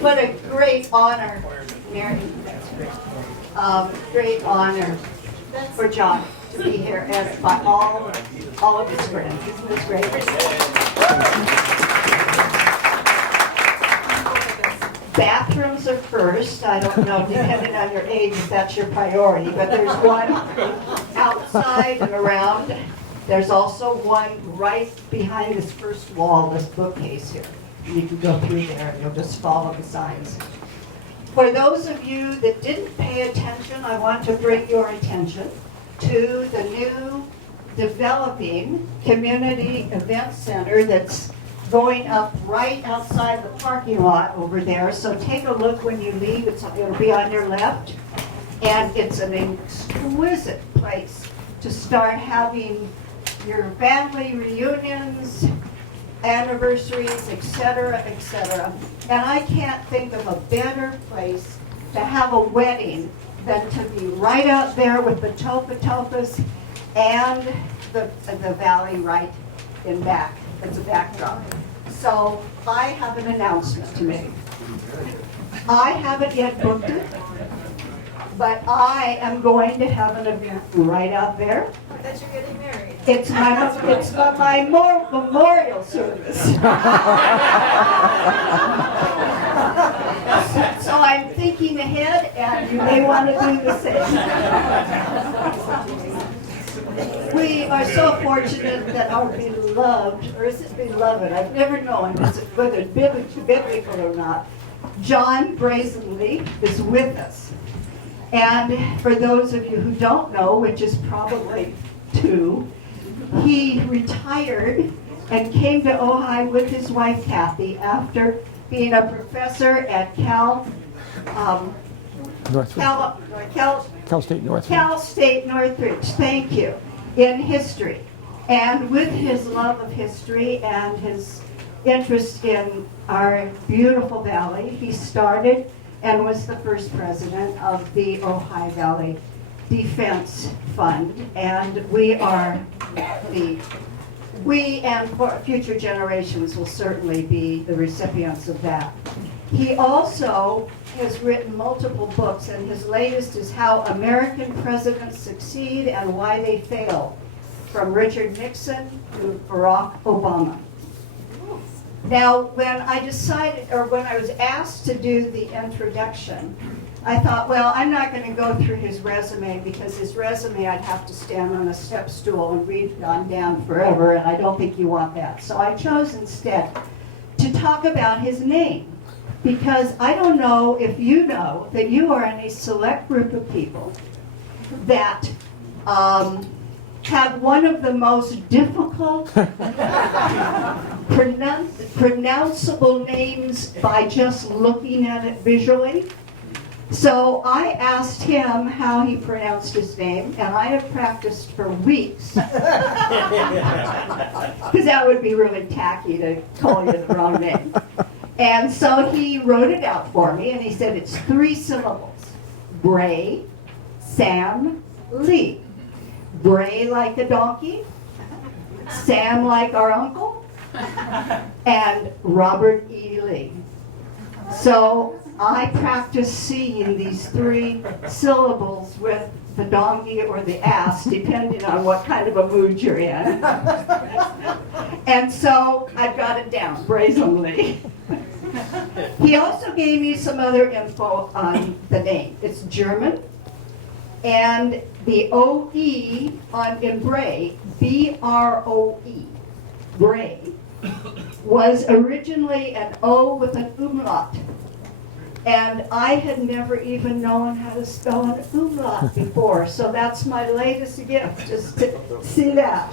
What a great honor, Mary. Great honor for John to be here, as by all of his friends. Isn't this great? Bathrooms are first. I don't know, depending on your age, if that's your priority, but there's one outside and around. There's also one right behind this first wall, this bookcase here. You can go through there and you'll just follow the signs. For those of you that didn't pay attention, I want to bring your attention to the new developing community event center that's going up right outside the parking lot over there. So take a look when you leave. It'll be on your left. And it's an exquisite place to start having your family reunions, anniversaries, etc., etc. And I can't think of a better place to have a wedding than to be right out there with the topa-topas and the valley right in back. It's a backdrop. So I have an announcement to make. I haven't yet booked it, but I am going to have an event right out there. That you're getting married. It's my memorial service. So I'm thinking ahead, and you may want to do the same. We are so fortunate that our beloved, or is it beloved? I've never known whether it's biblical or not. John Broesamle is with us. And for those of you who don't know, which is probably two, he retired and came to Ojai with his wife Kathy after being a professor at Cal State Northridge. Cal State Northridge, thank you, in history. And with his love of history and his interest in our beautiful valley, he started and was the first president of the Ojai Valley Defense Fund. And we and for future generations will certainly be the recipients of that. He also has written multiple books, and his latest is How American Presidents Succeed and Why They Fail, from Richard Nixon to Barack Obama. Now, when I was asked to do the introduction, I thought, well, I'm not going to go through his resume, because his resume I'd have to stand on a step stool and read it on down forever, and I don't think you want that. So I chose instead to talk about his name, because I don't know if you know that you are in a select group of people that have one of the most difficult pronounceable names by just looking at it visually. So I asked him how he pronounced his name, and I have practiced for weeks. Because that would be really tacky to call you the wrong name. And so he wrote it out for me, and he said it's 3 syllables. Broesamle. Bray like a donkey, Sam like our uncle, and Robert E. Lee. So I practice seeing these 3 syllables with the donkey or the ass, depending on what kind of a mood you're in. And so I've got it down, Broesamle. He also gave me some other info on the name. It's German, and the O-E in Bray, B-R-O-E, Bray, was originally an O with an umlaut. And I had never even known how to spell an umlaut before, so that's my latest gift, just to see that.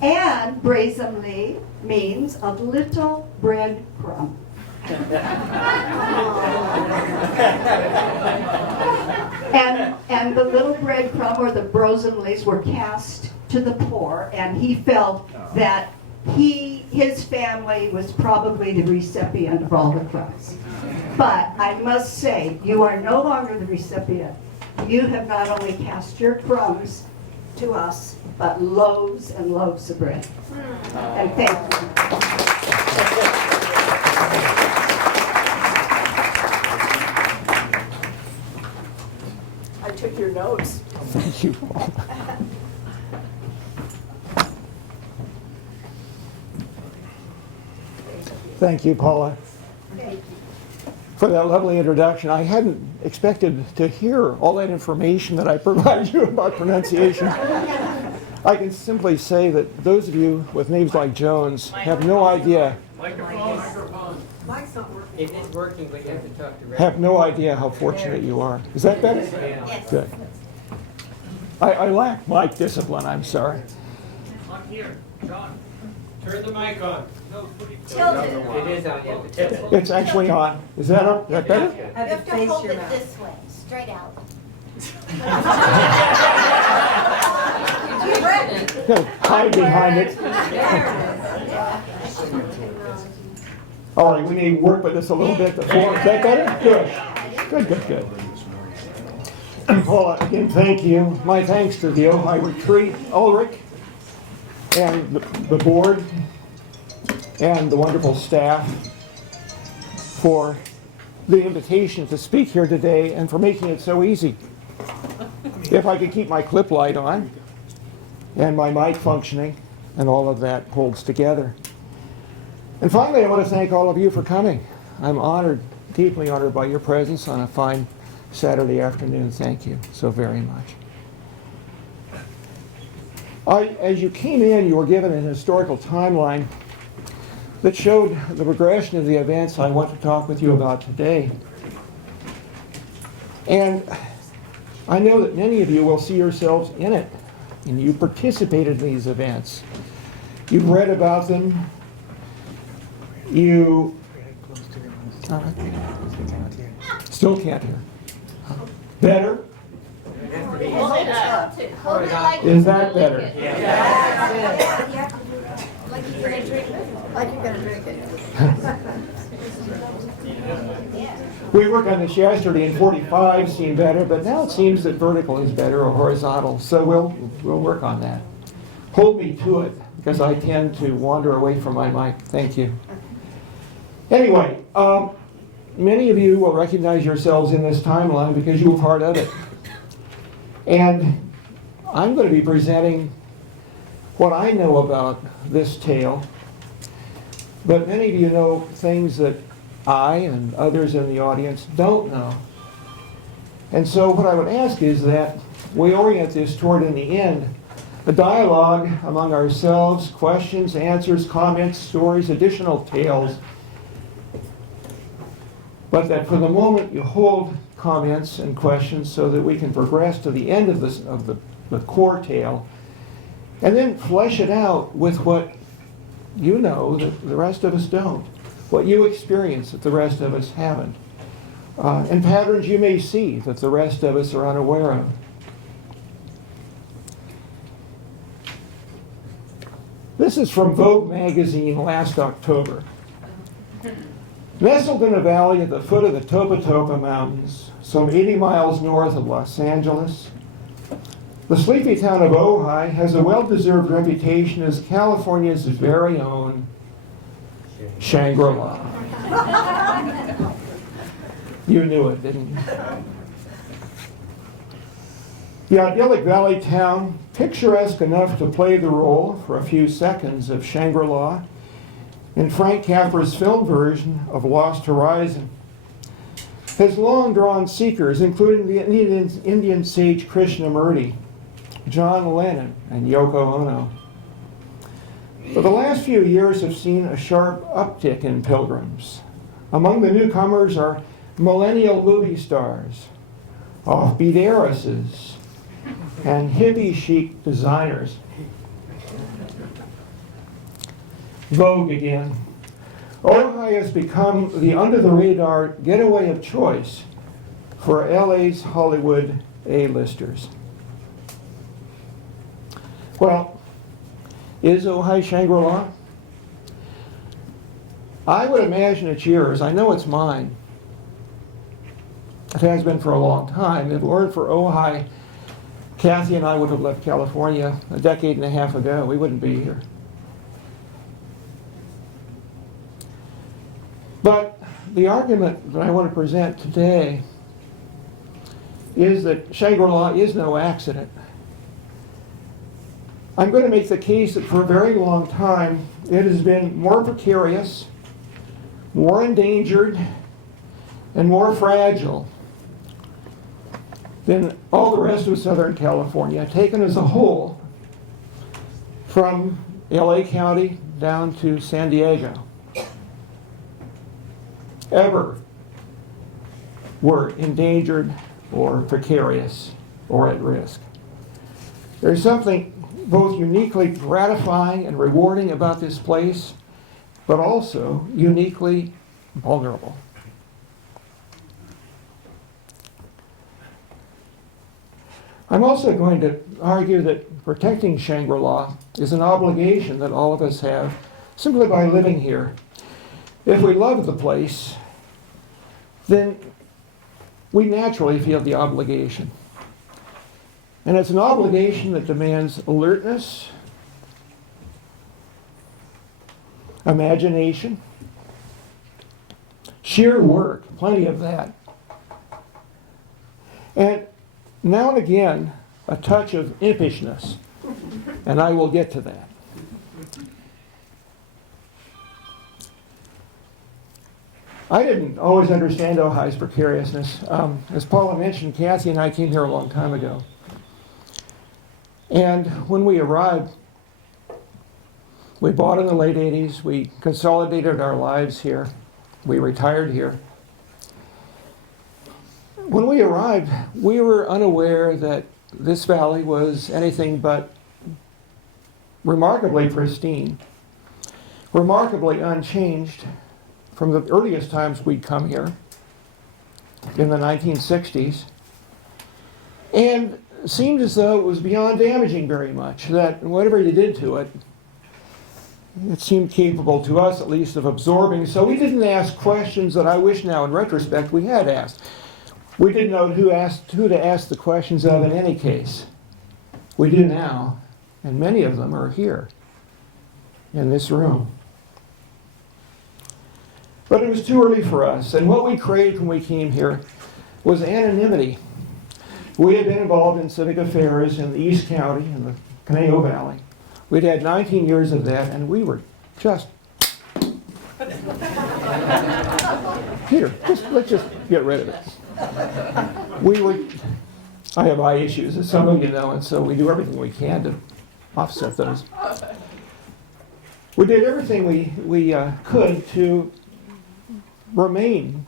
And Broesamle means a little breadcrumb. And the little breadcrumb, or the Broesamles, were cast to the poor, and he felt that his family was probably the recipient of all the crumbs. But I must say, you are no longer the recipient. You have not only cast your crumbs to us, but loaves and loaves of bread. And thank you. your notes. Thank you, Paul. Thank you, Paula, for that lovely introduction. I hadn't expected to hear all that information that I provided you about pronunciation. I can simply say that those of you with names like Jones have no idea. It is working, but you have to talk to Have no idea how fortunate you are. Is that better? Yes. Good. I lack mic discipline, I'm sorry. On here, John. Turn the mic on. No, Tilt it. it is on. You have to tilt it. It's actually on. Is that up? Is that better? That's good. You have to hold it this way, straight out. Good. Hide behind it. All right, we need to work with this a little bit before. Is that better? Good. Good, good, good. Paula, again, thank you. My thanks to the Ojai Retreat, Ulrich, and the board, and the wonderful staff for the invitation to speak here today and for making it so easy. If I could keep my clip light on and my mic functioning and all of that holds together. And finally, I want to thank all of you for coming. I'm honored, deeply honored by your presence on a fine Saturday afternoon. Thank you so very much. As you came in, you were given an historical timeline that showed the progression of the events I want to talk with you about today. And I know that many of you will see yourselves in it, and you participated in these events. You've read about them. You still can't hear. Better? Hold it up. Hold it like Is that better? like you're gonna drink it. Like you're gonna drink it. We worked on this yesterday, and 45 seemed better, but now it seems that vertical is better, or horizontal. So we'll work on that. Hold me to it, because I tend to wander away from my mic. Thank you. Anyway, many of you will recognize yourselves in this timeline because you were part of it. And I'm going to be presenting what I know about this tale, but many of you know things that I and others in the audience don't know. And so what I would ask is that we orient this toward, in the end, a dialogue among ourselves, questions, answers, comments, stories, additional tales, but that for the moment you hold comments and questions so that we can progress to the end of the core tale, and then flesh it out with what you know that the rest of us don't, what you experience that the rest of us haven't, and patterns you may see that the rest of us are unaware of. This is from Vogue magazine last October. Nestled in a valley at the foot of the Topa Topa Mountains, some 80 miles north of Los Angeles, the sleepy town of Ojai has a well-deserved reputation as California's very own Shangri-La. You knew it, didn't you? The idyllic valley town, picturesque enough to play the role for a few seconds of Shangri-La in Frank Capra's film version of Lost Horizon, has long drawn seekers, including the Indian sage Krishnamurti, John Lennon, and Yoko Ono. But the last few years have seen a sharp uptick in pilgrims. Among the newcomers are millennial movie stars, offbeat heiresses, and hippie chic designers. Vogue again. Ojai has become the under-the-radar getaway of choice for LA's Hollywood A-listers. Well, is Ojai Shangri-La? I would imagine it's yours. I know it's mine. It has been for a long time. If it weren't for Ojai, Kathy and I would have left California a decade and a half ago. We wouldn't be here. But the argument that I want to present today is that Shangri-La is no accident. I'm going to make the case that for a very long time it has been more precarious, more endangered, and more fragile than all the rest of Southern California, taken as a whole, from LA County down to San Diego. Ever were endangered or precarious or at risk. There's something both uniquely gratifying and rewarding about this place, but also uniquely vulnerable. I'm also going to argue that protecting Shangri-La is an obligation that all of us have simply by living here. If we love the place, then we naturally feel the obligation. And it's an obligation that demands alertness, imagination, sheer work, plenty of that. And now and again, a touch of impishness, and I will get to that. I didn't always understand Ojai's precariousness. As Paula mentioned, Kathy and I came here a long time ago. And when we arrived, we bought in the late 80s, we consolidated our lives here, we retired here. When we arrived, we were unaware that this valley was anything but remarkably pristine, remarkably unchanged from the earliest times we'd come here in the 1960s, and seemed as though it was beyond damaging very much, that whatever you did to it, it seemed capable to us at least of absorbing. So we didn't ask questions that I wish now in retrospect we had asked. We didn't know who to ask the questions of in any case. We do now, and many of them are here in this room. But it was too early for us, and what we craved when we came here was anonymity. We had been involved in civic affairs in the East County, in the Conejo Valley. We'd had 19 years of that, and we were just... Peter, let's just get rid of it. I have eye issues, as some of you know, and so we do everything we can to offset those. We did everything we could to remain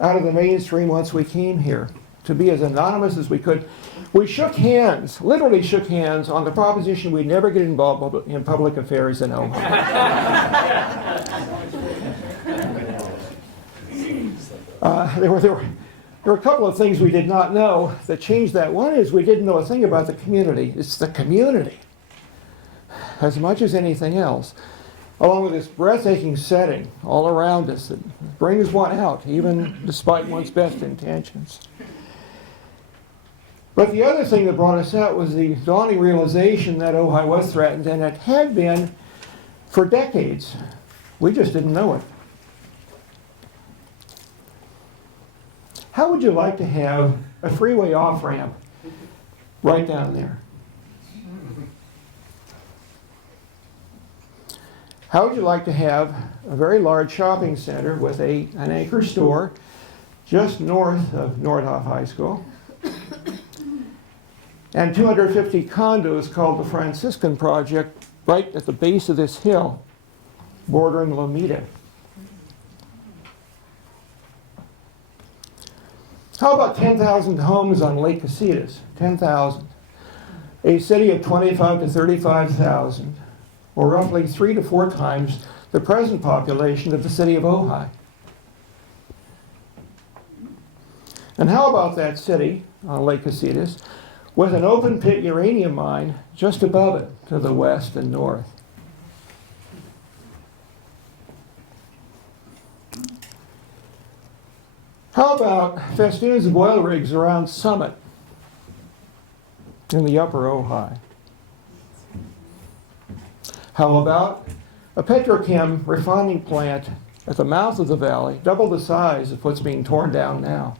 out of the mainstream once we came here, to be as anonymous as we could. We shook hands, literally shook hands, on the proposition we'd never get involved in public affairs in Ojai. There were a couple of things we did not know that changed that. One is we didn't know a thing about the community. It's the community, as much as anything else, along with this breathtaking setting all around us that brings one out, even despite one's best intentions. But the other thing that brought us out was the dawning realization that Ojai was threatened, and it had been for decades. We just didn't know it. How would you like to have a freeway off-ramp right down there? How would you like to have a very large shopping center with an anchor store just north of Nordhoff High School and 250 condos called the Franciscan Project right at the base of this hill bordering Lomita? How about 10,000 homes on Lake Casitas? 10,000. A city of 25 to 35,000, or roughly 3 to 4 times the present population of the city of Ojai. And how about that city on Lake Casitas with an open pit uranium mine just above it to the west and north? How about festoons of oil rigs around Summit in the upper Ojai? How about a petrochem refining plant at the mouth of the valley, double the size of what's being torn down now?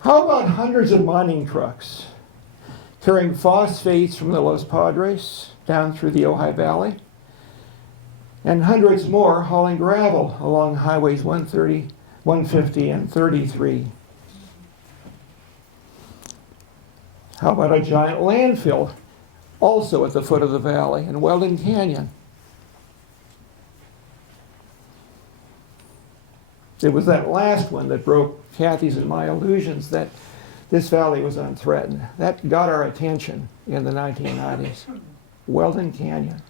How about hundreds of mining trucks carrying phosphates from the Los Padres down through the Ojai Valley, and hundreds more hauling gravel along highways 130, 150, and 33? How about a giant landfill also at the foot of the valley in Weldon Canyon? It was that last one that broke Kathy's and my illusions that this valley was unthreatened. That got our attention in the 1990s. Weldon Canyon.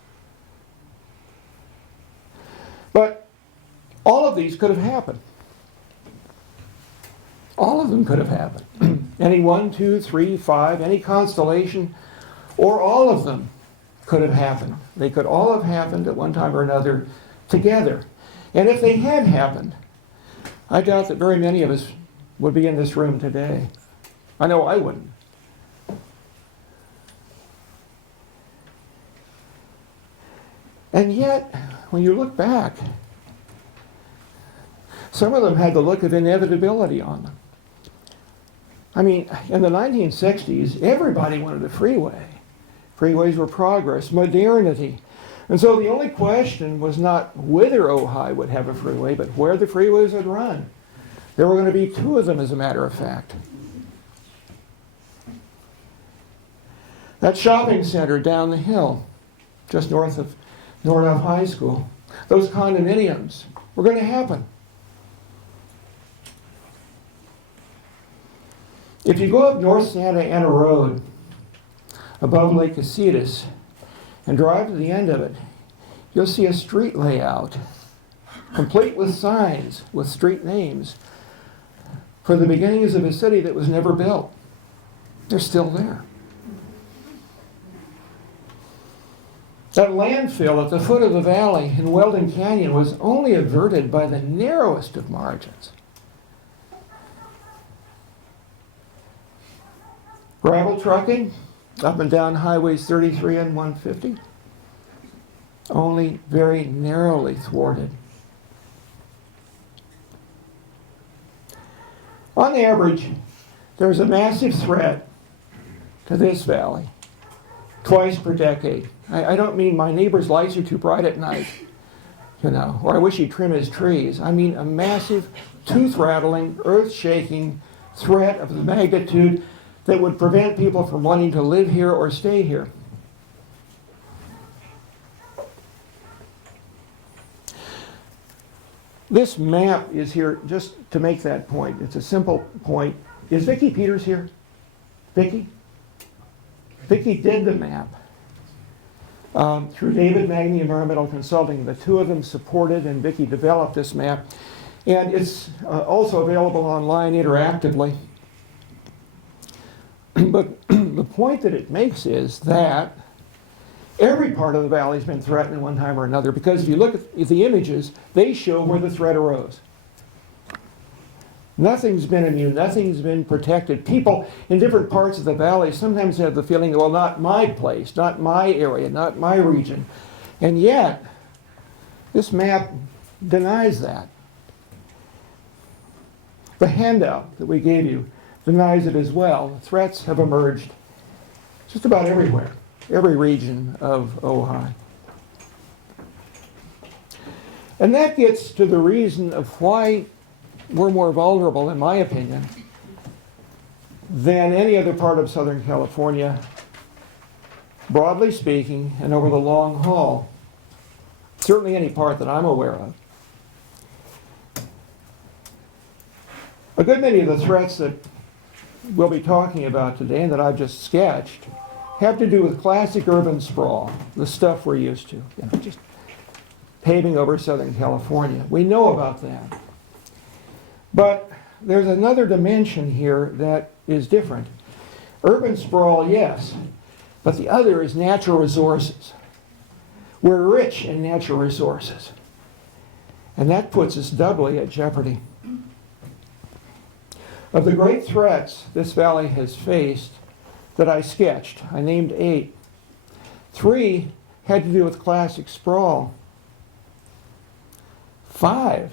But all of these could have happened. All of them could have happened. Any 1, 2, 3, 5, any constellation, or all of them could have happened. They could all have happened at one time or another together. And if they had happened, I doubt that very many of us would be in this room today. I know I wouldn't. And yet, when you look back, some of them had the look of inevitability on them. I mean, in the 1960s, everybody wanted a freeway. Freeways were progress, modernity. And so the only question was not whether Ojai would have a freeway, but where the freeways would run. There were going to be 2 of them, as a matter of fact. That shopping center down the hill, just north of High School, those condominiums were going to happen. If you go up North Santa Ana Road, above Lake Casitas, and drive to the end of it, you'll see a street layout, complete with signs, with street names, for the beginnings of a city that was never built. They're still there. That landfill at the foot of the valley in Weldon Canyon was only averted by the narrowest of margins. Gravel trucking up and down highways 33 and 150, only very narrowly thwarted. On average, there's a massive threat to this valley twice per decade. I don't mean my neighbor's lights are too bright at night, or I wish he'd trim his trees. I mean a massive, tooth-rattling, earth-shaking threat of the magnitude that would prevent people from wanting to live here or stay here. This map is here just to make that point. It's a simple point. Is Vicki Peters here? Vicki? Vicki did the map through David Magny Environmental Consulting. The 2 of them supported, and Vicki developed this map. And it's also available online interactively. But the point that it makes is that every part of the valley has been threatened at one time or another, because if you look at the images, they show where the threat arose. Nothing's been immune, nothing's been protected. People in different parts of the valley sometimes have the feeling, well, not my place, not my area, not my region. And yet, this map denies that. The handout that we gave you denies it as well. The threats have emerged just about everywhere, every region of Ojai. And that gets to the reason of why we're more vulnerable, in my opinion, than any other part of Southern California, broadly speaking, and over the long haul. Certainly any part that I'm aware of. A good many of the threats that we'll be talking about today and that I've just sketched have to do with classic urban sprawl, the stuff we're used to, just paving over Southern California. We know about that. But there's another dimension here that is different. Urban sprawl, yes, but the other is natural resources. We're rich in natural resources, and that puts us doubly at jeopardy. Of the great threats this valley has faced that I sketched, I named 8. 3 had to do with classic sprawl. 5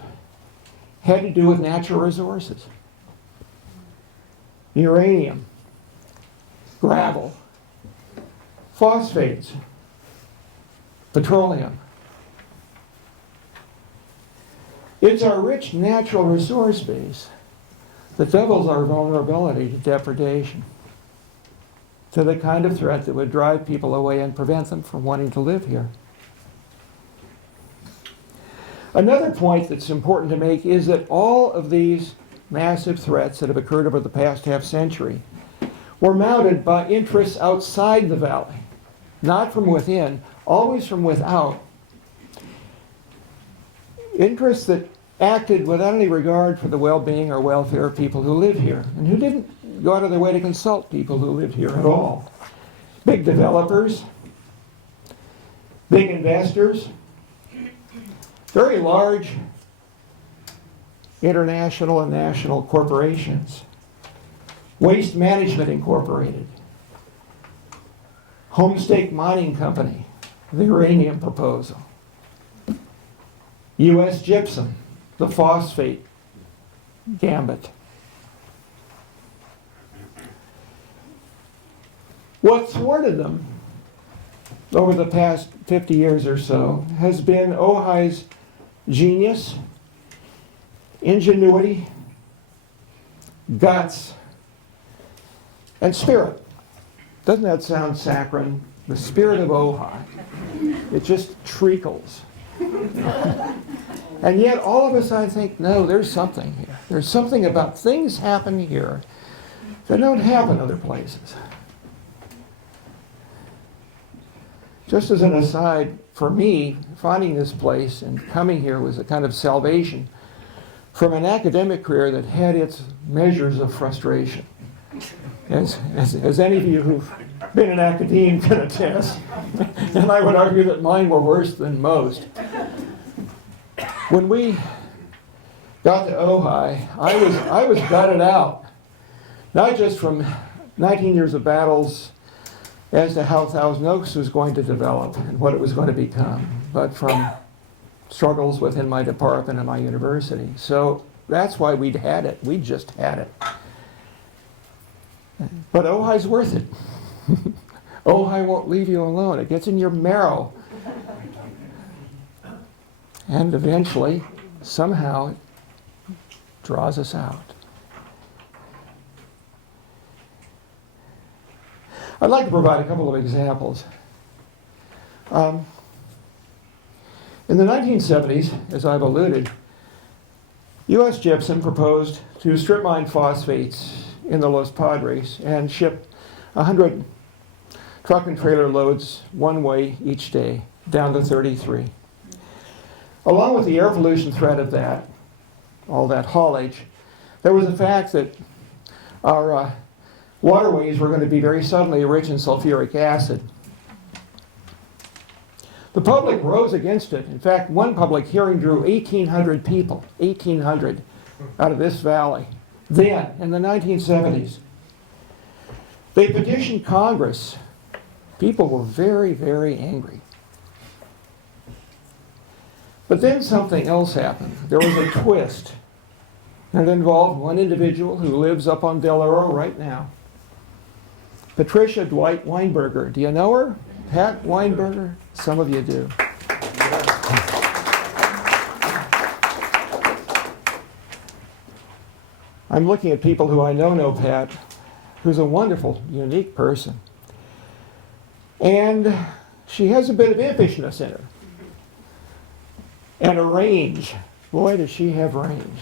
had to do with natural resources. uranium, gravel, phosphates, petroleum. It's our rich natural resource base that doubles our vulnerability to depredation, to the kind of threat that would drive people away and prevent them from wanting to live here. Another point that's important to make is that all of these massive threats that have occurred over the past half century were mounted by interests outside the valley, not from within, always from without. Interests that acted without any regard for the well-being or welfare of people who live here, and who didn't go out of their way to consult people who lived here at all. Big developers, big investors, very large international and national corporations, Waste Management Incorporated, Homestake Mining Company, the uranium proposal, U.S. Gypsum, the phosphate gambit. What thwarted them over the past 50 years or so has been Ojai's genius, ingenuity, guts, and spirit. Doesn't that sound saccharine? The spirit of Ojai. It just treacles. And yet all of us, I think, no, there's something here. There's something about things happen here that don't happen other places. Just as an aside, for me, finding this place and coming here was a kind of salvation from an academic career that had its measures of frustration. As any of you who've been in academia can attest, and I would argue that mine were worse than most. When we got to Ojai, I was gutted out, not just from 19 years of battles as to how Thousand Oaks was going to develop and what it was going to become, but from struggles within my department and my university. So that's why we'd had it. We just had it. But Ojai's worth it. Ojai won't leave you alone. It gets in your marrow. And eventually, somehow, it draws us out. I'd like to provide a couple of examples. In the 1970s, as I've alluded, U.S. Gypsum proposed to strip mine phosphates in the Los Padres and ship 100 truck and trailer loads one way each day, down to 33. Along with the air pollution threat of that, all that haulage, there was the fact that our waterways were going to be very suddenly rich in sulfuric acid. The public rose against it. In fact, one public hearing drew 1,800 people, 1,800 out of this valley. Then, in the 1970s, they petitioned Congress. People were very, very angry. But then something else happened. There was a twist. And it involved one individual who lives up on Del Oro right now. Patricia Dwight Weinberger. Do you know her? Pat Weinberger? Some of you do. I'm looking at people who I know Pat, who's a wonderful, unique person. And she has a bit of impishness in her. And a range. Boy, does she have range.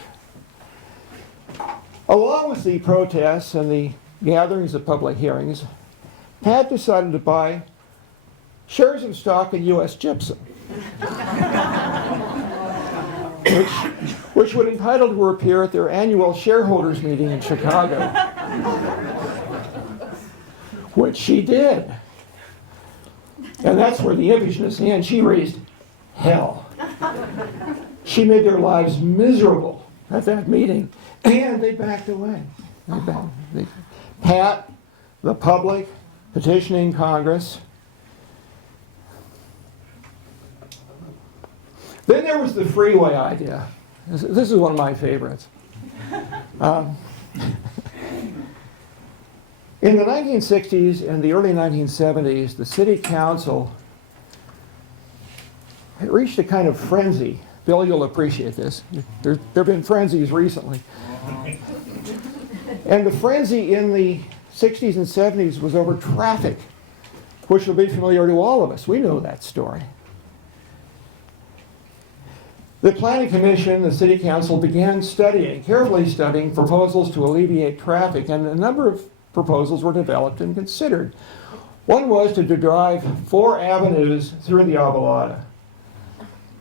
Along with the protests and the gatherings of public hearings, Pat decided to buy shares of stock in U.S. Gypsum, which would entitle her to appear at their annual shareholders meeting in Chicago, which she did. And that's where the impishness ends. She raised hell. She made their lives miserable at that meeting, and they backed away. Pat, the public, petitioning Congress. Then there was the freeway idea. This is one of my favorites. In the 1960s and the early 1970s, the city council had reached a kind of frenzy. Bill, you'll appreciate this. There have been frenzies recently. And the frenzy in the 60s and 70s was over traffic, which will be familiar to all of us. We know that story. The Planning Commission, the City Council, began carefully studying proposals to alleviate traffic, and a number of proposals were developed and considered. One was to drive 4 avenues through the Avalada.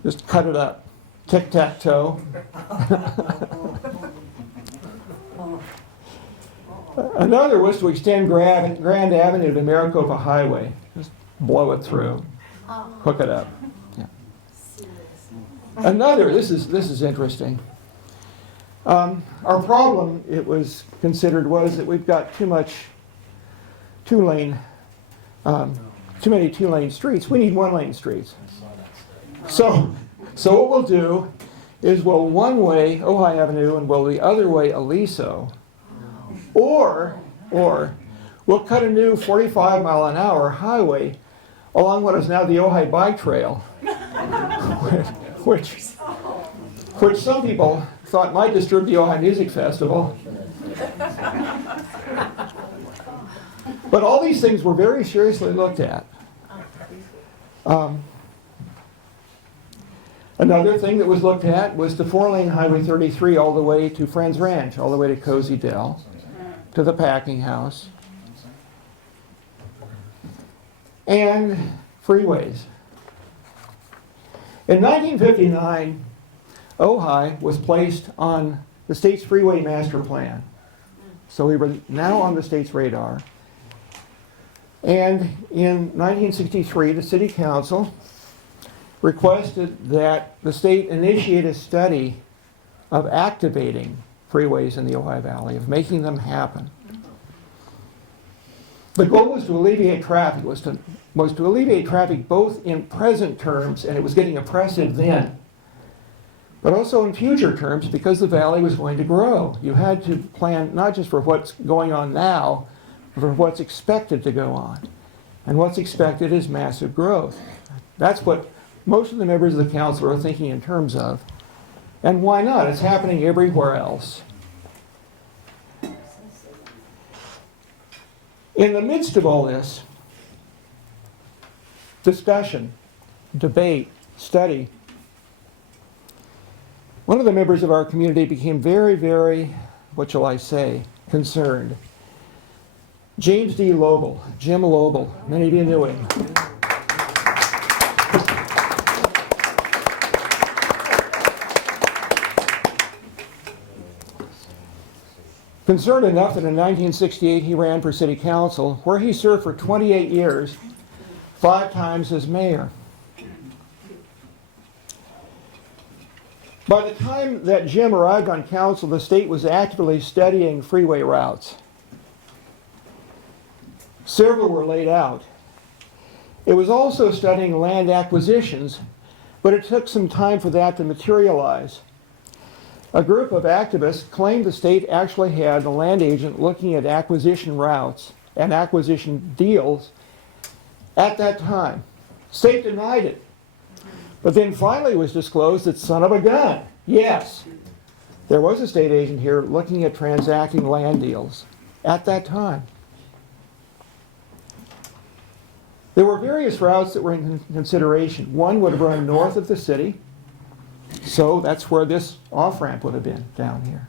Just cut it up. Tic-tac-toe. Another was to extend Grand Avenue to Maricopa Highway. Just blow it through. Hook it up. Yeah. Another, this is interesting. Our problem, it was considered, was that we've got too many two-lane streets. We need one-lane streets. So what we'll do is we'll one-way Ojai Avenue and we'll the other way Aliso. Or we'll cut a new 45-mile-an-hour highway along what is now the Ojai Bike Trail, which some people thought might disturb the Ojai Music Festival. But all these things were very seriously looked at. Another thing that was looked at was the 4-lane Highway 33 all the way to Friends Ranch, all the way to Cozy Dell, to the packing house, and freeways. In 1959, Ojai was placed on the state's freeway master plan. So we were now on the state's radar. And in 1963, the City Council requested that the state initiate a study of activating freeways in the Ojai Valley, of making them happen. The goal was to alleviate traffic, was to alleviate traffic both in present terms, and it was getting oppressive then, but also in future terms because the valley was going to grow. You had to plan not just for what's going on now, but for what's expected to go on. And what's expected is massive growth. That's what most of the members of the council are thinking in terms of. And why not? It's happening everywhere else. In the midst of all this discussion, debate, study, one of the members of our community became very, very, what shall I say, concerned. James D. Lobel, Jim Lobel, many of you knew him. Concerned enough that in 1968 he ran for city council, where he served for 28 years, 5 times as mayor. By the time that Jim arrived on council, the state was actively studying freeway routes. Several were laid out. It was also studying land acquisitions, but it took some time for that to materialize. A group of activists claimed the state actually had a land agent looking at acquisition routes and acquisition deals at that time. State denied it. But then finally it was disclosed that, son of a gun, yes, there was a state agent here looking at transacting land deals at that time. There were various routes that were in consideration. One would run north of the city, so that's where this off-ramp would have been, down here.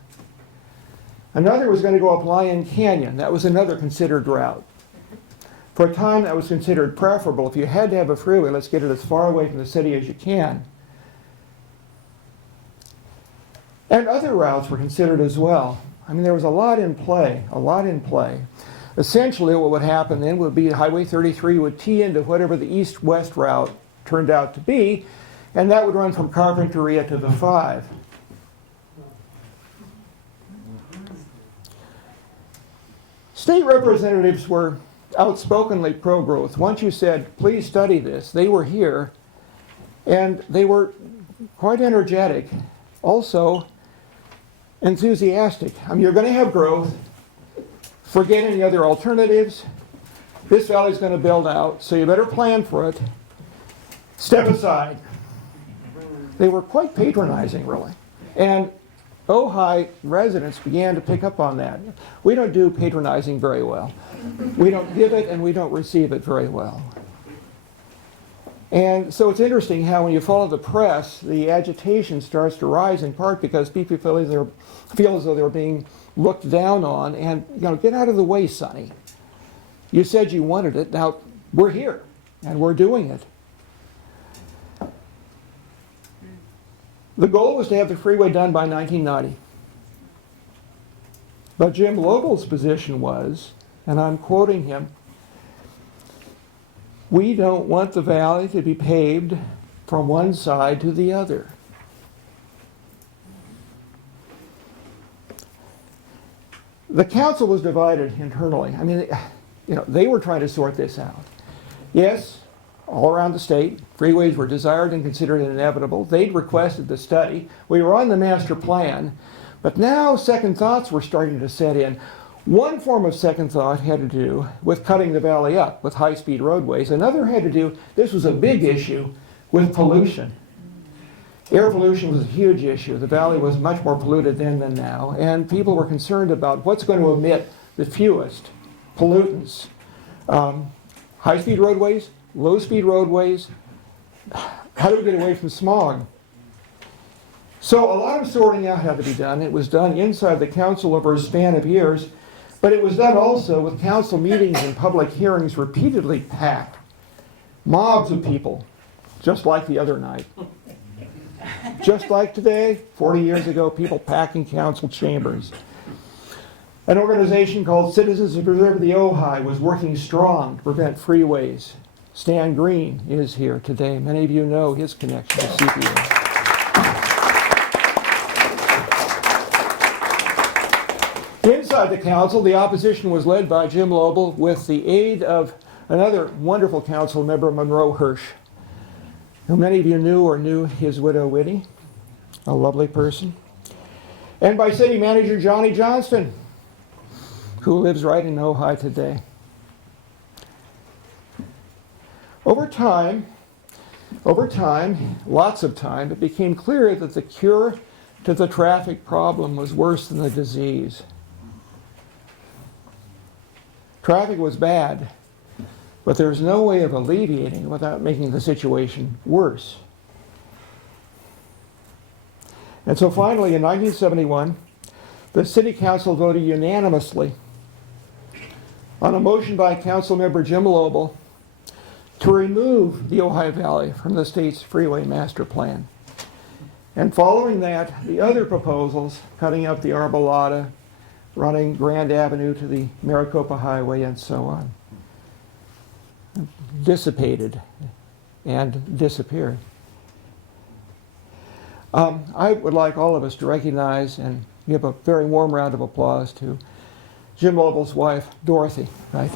Another was going to go up Lion Canyon. That was another considered route. For a time, that was considered preferable. If you had to have a freeway, let's get it as far away from the city as you can. And other routes were considered as well. I mean, there was a lot in play, a lot in play. Essentially, what would happen then would be Highway 33 would tee into whatever the east-west route turned out to be, and that would run from Carpinteria to the 5. State representatives were outspokenly pro-growth. Once you said, please study this, they were here, and they were quite energetic, also enthusiastic. I mean, you're going to have growth. forget any other alternatives. This valley's going to build out, so you better plan for it. Step aside. They were quite patronizing, really. And Ojai residents began to pick up on that. We don't do patronizing very well. We don't give it and we don't receive it very well. And so it's interesting how when you follow the press, the agitation starts to rise, in part because people feel as though they're being looked down on, and get out of the way, Sonny. You said you wanted it, now we're here and we're doing it. The goal was to have the freeway done by 1990. But Jim Lobel's position was, and I'm quoting him, "We don't want the valley to be paved from one side to the other." The council was divided internally. I mean, they were trying to sort this out. Yes, all around the state, freeways were desired and considered inevitable. They'd requested the study. We were on the master plan, but now second thoughts were starting to set in. One form of second thought had to do with cutting the valley up with high-speed roadways. Another had to do, this was a big issue, with pollution. Air pollution was a huge issue. The valley was much more polluted then than now, and people were concerned about what's going to emit the fewest pollutants. High-speed roadways, low-speed roadways. How do we get away from smog? So a lot of sorting out had to be done. It was done inside the council over a span of years, but it was done also with council meetings and public hearings repeatedly packed. Mobs of people, just like the other night. Just like today, 40 years ago, people packing council chambers. An organization called Citizens to Preserve the Ojai was working strong to prevent freeways. Stan Green is here today. Many of you know his connection to CPA. Inside the council, the opposition was led by Jim Lobel with the aid of another wonderful council member, Monroe Hirsch, who many of you knew or knew his widow, Whitty, a lovely person, and by city manager Johnny Johnston, who lives right in Ojai today. Over time, lots of time, it became clear that the cure to the traffic problem was worse than the disease. Traffic was bad, but there was no way of alleviating it without making the situation worse. And so finally, in 1971, the City Council voted unanimously on a motion by Council Member Jim Lobel to remove the Ojai Valley from the state's freeway master plan. And following that, the other proposals, cutting up the Arbolada, running Grand Avenue to the Maricopa Highway, and so on, dissipated and disappeared. I would like all of us to recognize and give a very warm round of applause to Jim Lobel's wife, Dorothy, right?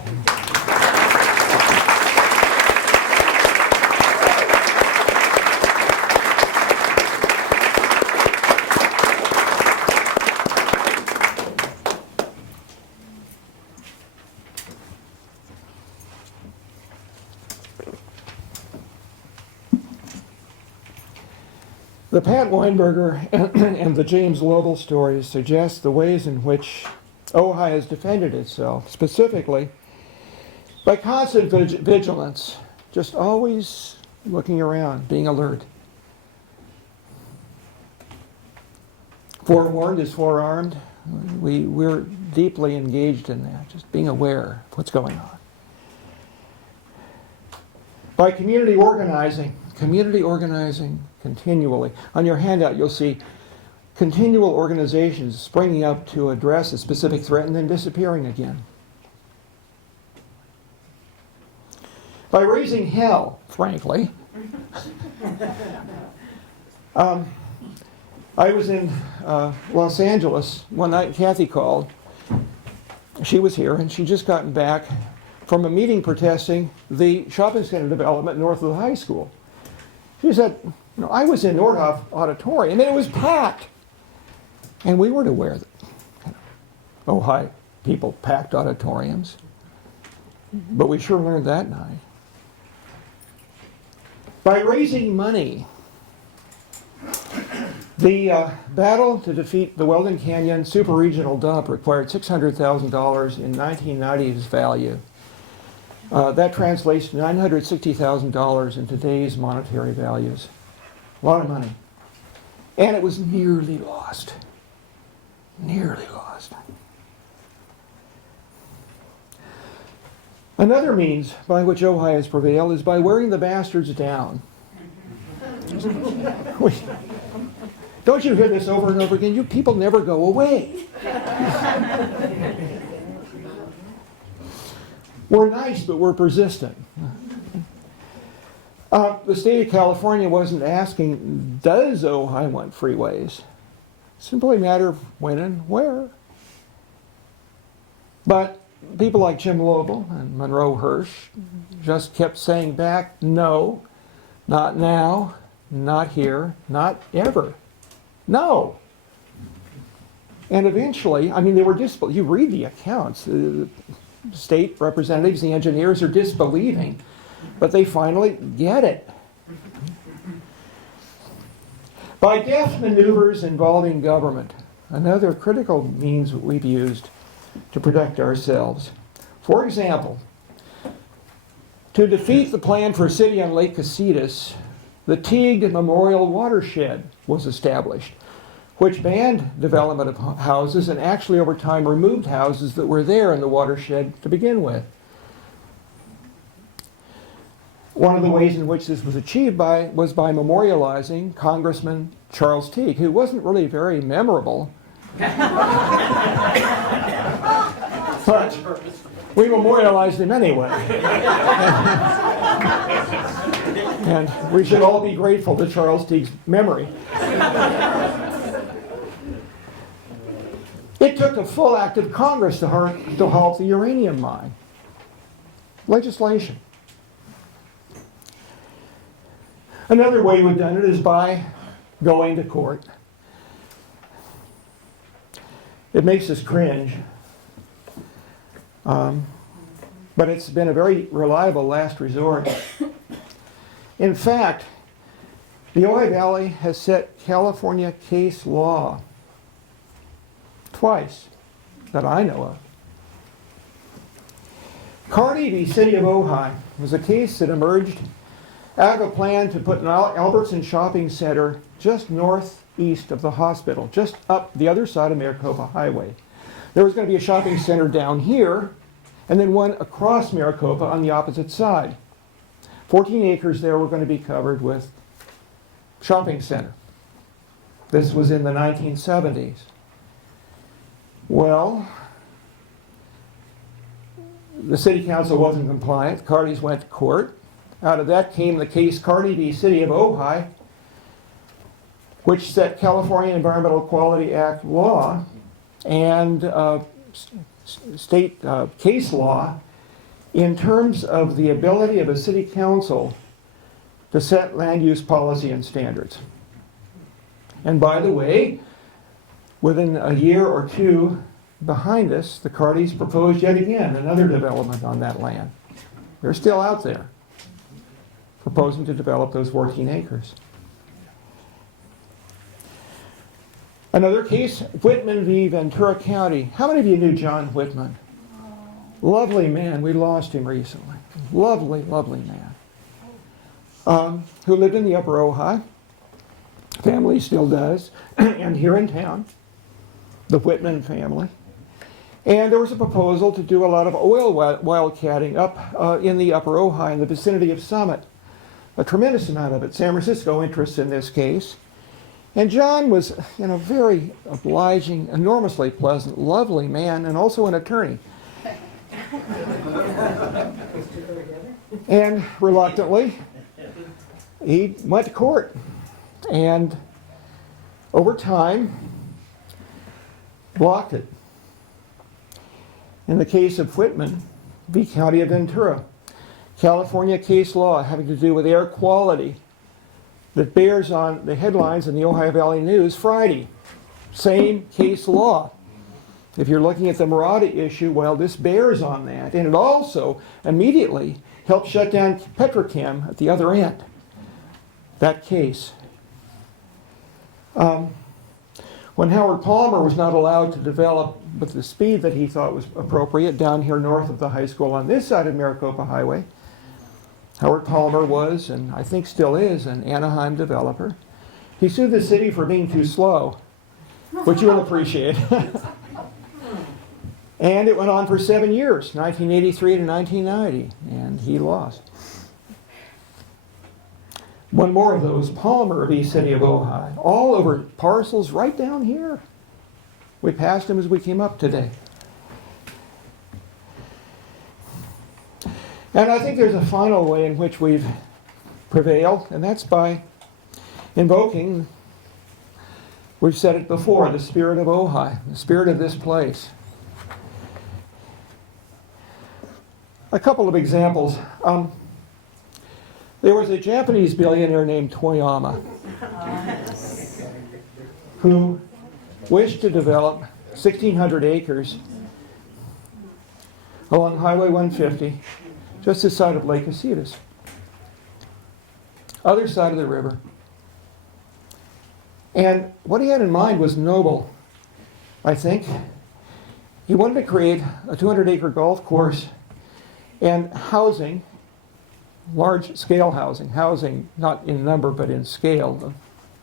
The Pat Weinberger and the James Lobel stories suggest the ways in which Ojai has defended itself, specifically by constant vigilance, just always looking around, being alert. Forewarned is forearmed. We're deeply engaged in that, just being aware of what's going on. By community organizing continually. On your handout, you'll see continual organizations springing up to address a specific threat and then disappearing again. By raising hell, frankly. I was in Los Angeles one night. Kathy called. She was here, and she'd just gotten back from a meeting protesting the shopping center development north of the high school. She said, I was in Nordhoff Auditorium, and it was packed. And we weren't aware that Ojai people packed auditoriums. But we sure learned that night. By raising money, the battle to defeat the Weldon Canyon super-regional dump required $600,000 in 1990's value. That translates to $960,000 in today's monetary values. A lot of money. And it was nearly lost. Nearly lost. Another means by which Ojai has prevailed is by wearing the bastards down. Don't you hear this over and over again? You people never go away. We're nice, but we're persistent. The state of California wasn't asking, does Ojai want freeways? Simply a matter of when and where. But people like Jim Lobel and Monroe Hirsch just kept saying back, no, not now, not here, not ever. No. And eventually, I mean, they were you read the accounts, the state representatives, the engineers are disbelieving, but they finally get it. By deft maneuvers involving government, another critical means that we've used to protect ourselves. For example, to defeat the plan for a city on Lake Casitas, the Teague Memorial Watershed was established, which banned development of houses and actually over time removed houses that were there in the watershed to begin with. One of the ways in which this was achieved was by memorializing Congressman Charles Teague, who wasn't really very memorable. But we memorialized him anyway. And we should all be grateful to Charles Teague's memory. It took a full act of Congress to halt the uranium mine. Legislation. Another way we've done it is by going to court. It makes us cringe. But it's been a very reliable last resort. In fact, the Ojai Valley has set California case law twice that I know of. Carney v. City of Ojai was a case that emerged out of a plan to put an Albertson shopping center just northeast of the hospital, just up the other side of Maricopa Highway. There was going to be a shopping center down here, and then one across Maricopa on the opposite side. 14 acres there were going to be covered with shopping center. This was in the 1970s. Well, the city council wasn't compliant. Carney's went to court. Out of that came the case Carney v. City of Ojai, which set California Environmental Quality Act law and state case law in terms of the ability of a city council to set land use policy and standards. And by the way, within a year or two behind us, the Cardis proposed yet again another development on that land. They're still out there, proposing to develop those 14 acres. Another case, Whitman v. Ventura County. How many of you knew John Whitman? Lovely man. We lost him recently. Lovely, lovely man. Who lived in the Upper Ojai. Family still does. And here in town, the Whitman family. And there was a proposal to do a lot of oil wildcatting up in the Upper Ojai in the vicinity of Summit. A tremendous amount of it. San Francisco interests in this case. And John was, very obliging, enormously pleasant, lovely man, and also an attorney. And reluctantly, he went to court. And over time, blocked it. In the case of Whitman v. County of Ventura, California case law having to do with air quality that bears on the headlines in the Ojai Valley News Friday. Same case law. If you're looking at the Maratha issue, well, this bears on that. And it also immediately helped shut down Petrochem at the other end. That case. When Howard Palmer was not allowed to develop with the speed that he thought was appropriate down here north of the high school on this side of Maricopa Highway, Howard Palmer was, and I think still is, an Anaheim developer. He sued the city for being too slow, which you'll appreciate. And it went on for 7 years, 1983 to 1990, and he lost. One more of those, Palmer v. City of Ojai, all over parcels right down here. We passed them as we came up today. And I think there's a final way in which we've prevailed, and that's by invoking, we've said it before, the spirit of Ojai, the spirit of this place. A couple of examples. There was a Japanese billionaire named Toyama who wished to develop 1,600 acres along Highway 150, just this side of Lake Casitas, other side of the river. And what he had in mind was noble, I think. He wanted to create a 200-acre golf course and housing, large-scale housing not in number but in scale of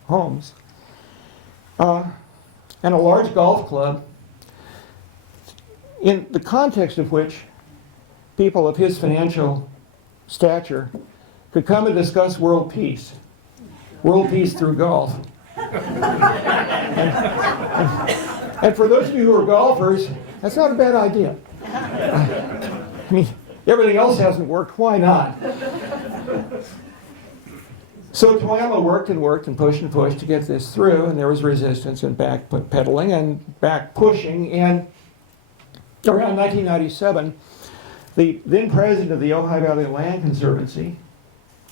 homes, and a large golf club in the context of which people of his financial stature could come and discuss world peace through golf. And for those of you who are golfers, that's not a bad idea. I mean, everything else hasn't worked, why not? So Toyama worked and pushed to get this through, and there was resistance and back pedaling and back pushing. And around 1997, the then president of the Ojai Valley Land Conservancy,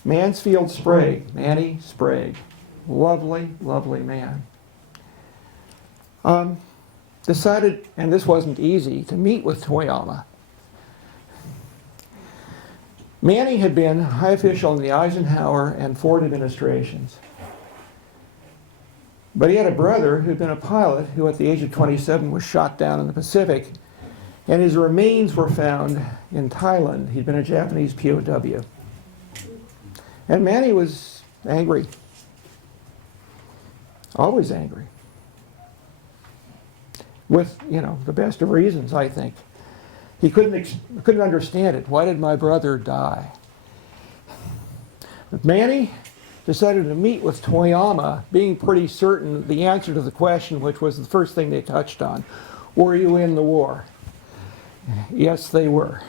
Mansfield Sprague, Manny Sprague, lovely, lovely man, decided, and this wasn't easy, to meet with Toyama. Manny had been a high official in the Eisenhower and Ford administrations. But he had a brother who'd been a pilot who at the age of 27 was shot down in the Pacific, and his remains were found in Thailand. He'd been a Japanese POW. And Manny was angry. Always angry. With, the best of reasons, I think. He couldn't understand it. Why did my brother die? But Manny decided to meet with Toyama, being pretty certain the answer to the question, which was the first thing they touched on. Were you in the war? Yes, they were.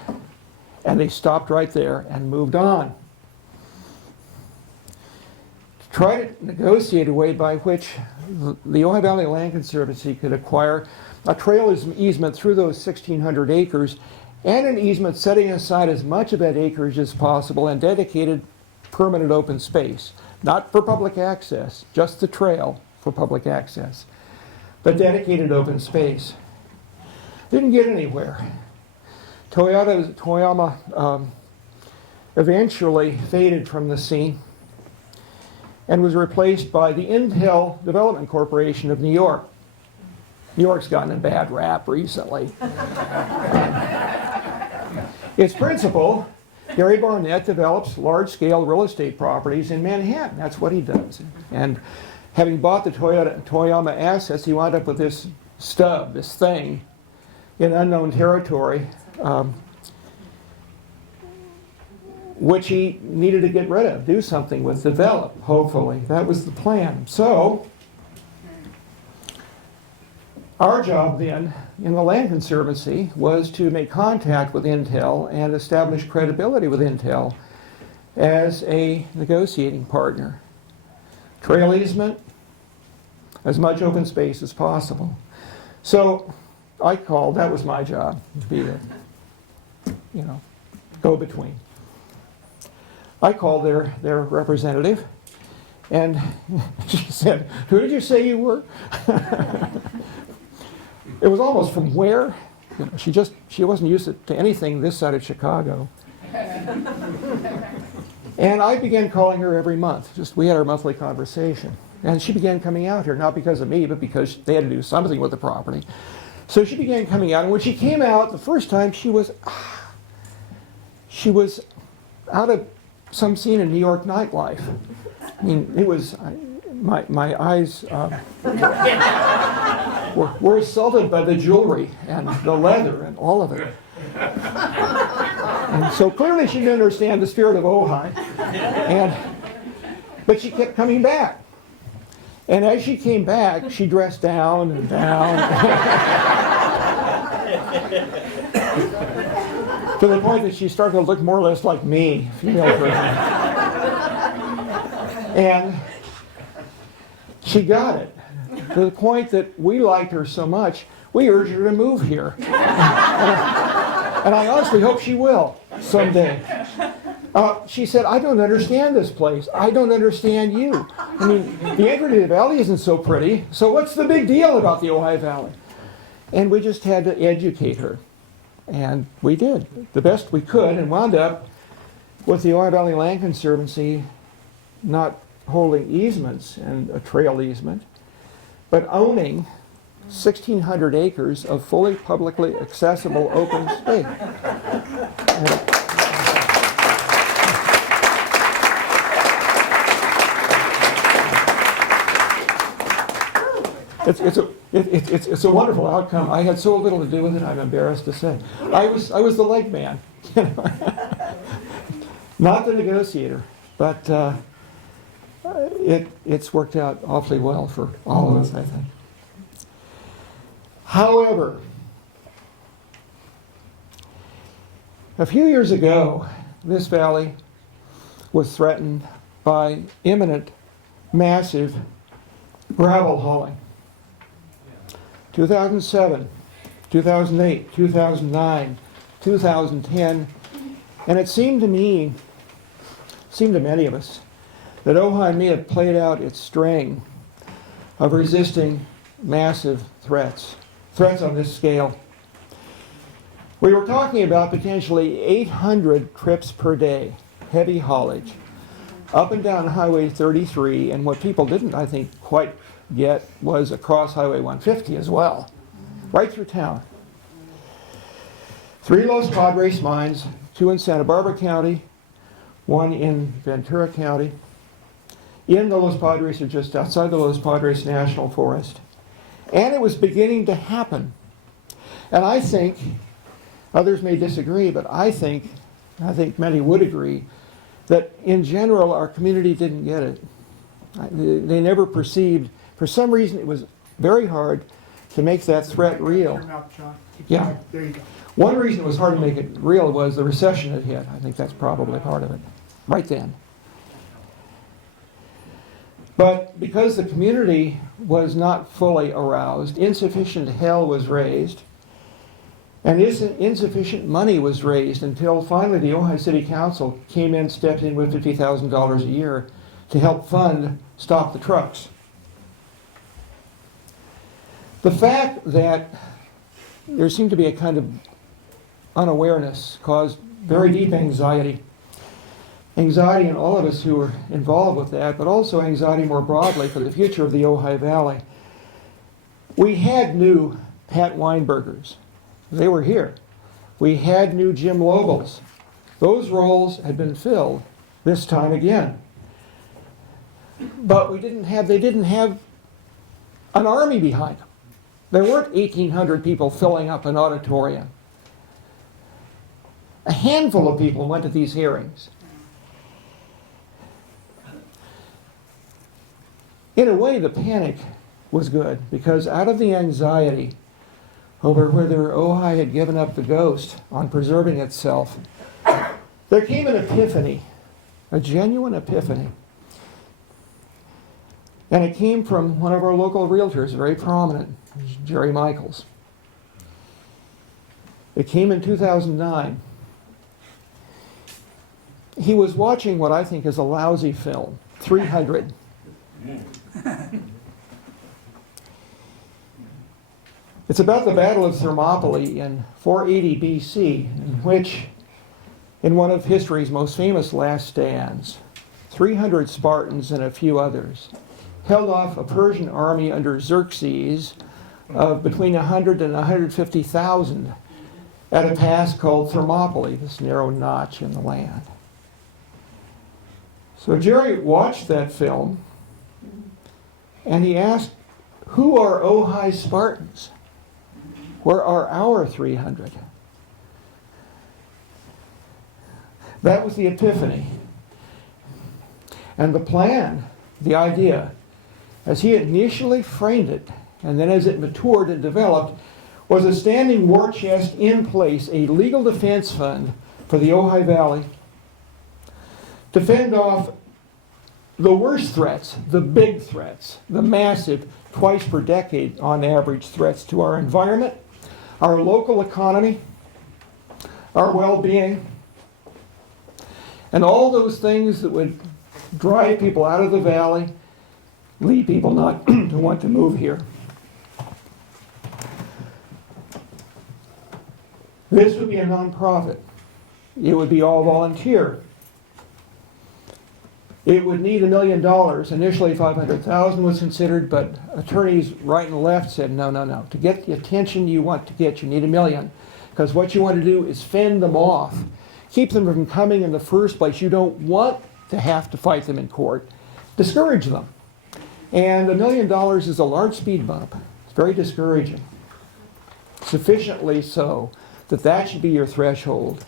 And they stopped right there and moved on. To try to negotiate a way by which the Ojai Valley Land Conservancy could acquire a trail easement through those 1,600 acres and an easement setting aside as much of that acreage as possible and dedicated permanent open space. Not for public access, just the trail for public access, but dedicated open space. Didn't get anywhere. Toyama eventually faded from the scene and was replaced by the Intel Development Corporation of New York. New York's gotten a bad rap recently. Its principal, Gary Barnett, develops large-scale real estate properties in Manhattan. That's what he does. And having bought the Toyama assets, he wound up with this stub, this thing, in unknown territory, which he needed to get rid of, do something with, develop, hopefully. That was the plan. So, our job then in the Land Conservancy was to make contact with Intel and establish credibility with Intel as a negotiating partner. Trail easement, as much open space as possible. So that was my job, to be the, go-between. I called their representative and she said, "Who did you say you were?" It was almost from where? You know, she wasn't used to anything this side of Chicago. And I began calling her every month. We had our monthly conversation. And she began coming out here, not because of me, but because they had to do something with the property. So she began coming out, and when she came out the first time, she was out of some scene in New York nightlife. I mean, it was, my eyes were assaulted by the jewelry and the leather and all of it. And so clearly she didn't understand the spirit of Ojai. But she kept coming back. And as she came back, she dressed down and down. To the point that she started to look more or less like me, female version. And she got it. To the point that we liked her so much, we urged her to move here. And I honestly hope she will someday. She said, I don't understand this place. I don't understand you. I mean, the entry to the valley isn't so pretty, so what's the big deal about the Ojai Valley? And we just had to educate her. And we did the best we could, and wound up with the Ojai Valley Land Conservancy not holding easements and a trail easement, but owning 1,600 acres of fully publicly accessible open space. It's a wonderful outcome. I had so little to do with it, I'm embarrassed to say. I was the leg man, not the negotiator, but it's worked out awfully well for all of us, I think. However, a few years ago, this valley was threatened by imminent, massive gravel hauling. 2007, 2008, 2009, 2010, and it seemed to many of us, that Ojai may have played out its string of resisting massive threats on this scale. We were talking about potentially 800 trips per day, heavy haulage, up and down Highway 33, and what people didn't, I think, quite get was across Highway 150 as well, right through town. 3 Los Padres mines, 2 in Santa Barbara County, 1 in Ventura County, in the Los Padres or just outside the Los Padres National Forest. And it was beginning to happen. And I think, others may disagree, but I think many would agree, that in general our community didn't get it. They never perceived, for some reason it was very hard to make that threat real. Yeah. There you go. One reason it was hard to make it real was the recession had hit. I think that's probably part of it, right then. But because the community was not fully aroused, insufficient hell was raised, and insufficient money was raised until finally the Ojai City Council came in, stepped in with $50,000 a year to help fund Stop the Trucks. The fact that there seemed to be a kind of unawareness caused very deep anxiety. Anxiety in all of us who were involved with that, but also anxiety more broadly for the future of the Ojai Valley. We had new Pat Weinbergers. They were here. We had new Jim Lobels. Those roles had been filled this time again. But they didn't have an army behind them. There weren't 1,800 people filling up an auditorium. A handful of people went to these hearings. In a way, the panic was good, because out of the anxiety over whether Ojai had given up the ghost on preserving itself, there came an epiphany, a genuine epiphany. And it came from one of our local realtors, very prominent, Jerry Michaels. It came in 2009. He was watching what I think is a lousy film, 300. It's about the Battle of Thermopylae in 480 BC, in which, in one of history's most famous last stands, 300 Spartans and a few others held off a Persian army under Xerxes of between 100 and 150,000 at a pass called Thermopylae, this narrow notch in the land. So Jerry watched that film, and he asked, who are Ojai's Spartans? Where are our 300? That was the epiphany. And the plan, the idea, as he initially framed it, and then as it matured and developed, was a standing war chest in place, a legal defense fund for the Ojai Valley to fend off the worst threats, the big threats, the massive, twice per decade on average threats to our environment, our local economy, our well-being, and all those things that would drive people out of the valley, lead people not to want to move here. This would be a nonprofit. It would be all volunteer. It would need $1 million. Initially, $500,000 was considered, but attorneys right and left said, no, no, no. To get the attention you want to get, you need $1 million. Because what you want to do is fend them off. Keep them from coming in the first place. You don't want to have to fight them in court. Discourage them. And $1 million is a large speed bump. It's very discouraging. Sufficiently so that that should be your threshold.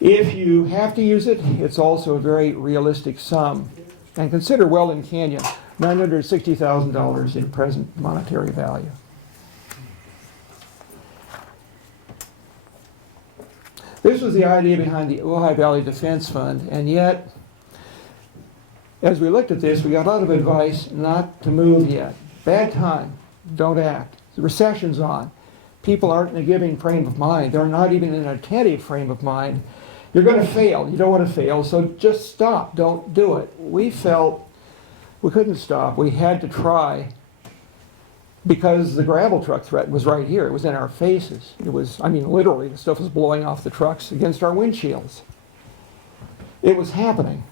If you have to use it, it's also a very realistic sum. And consider Weldon Canyon, $960,000 in present monetary value. This was the idea behind the Ojai Valley Defense Fund, and yet, as we looked at this, we got a lot of advice not to move yet. Bad time, don't act. The recession's on. People aren't in a giving frame of mind. They're not even in an attentive frame of mind. You're going to fail. You don't want to fail, so just stop. Don't do it. We felt we couldn't stop. We had to try because the gravel truck threat was right here. It was in our faces. It was, I mean, literally, the stuff was blowing off the trucks against our windshields. It was happening.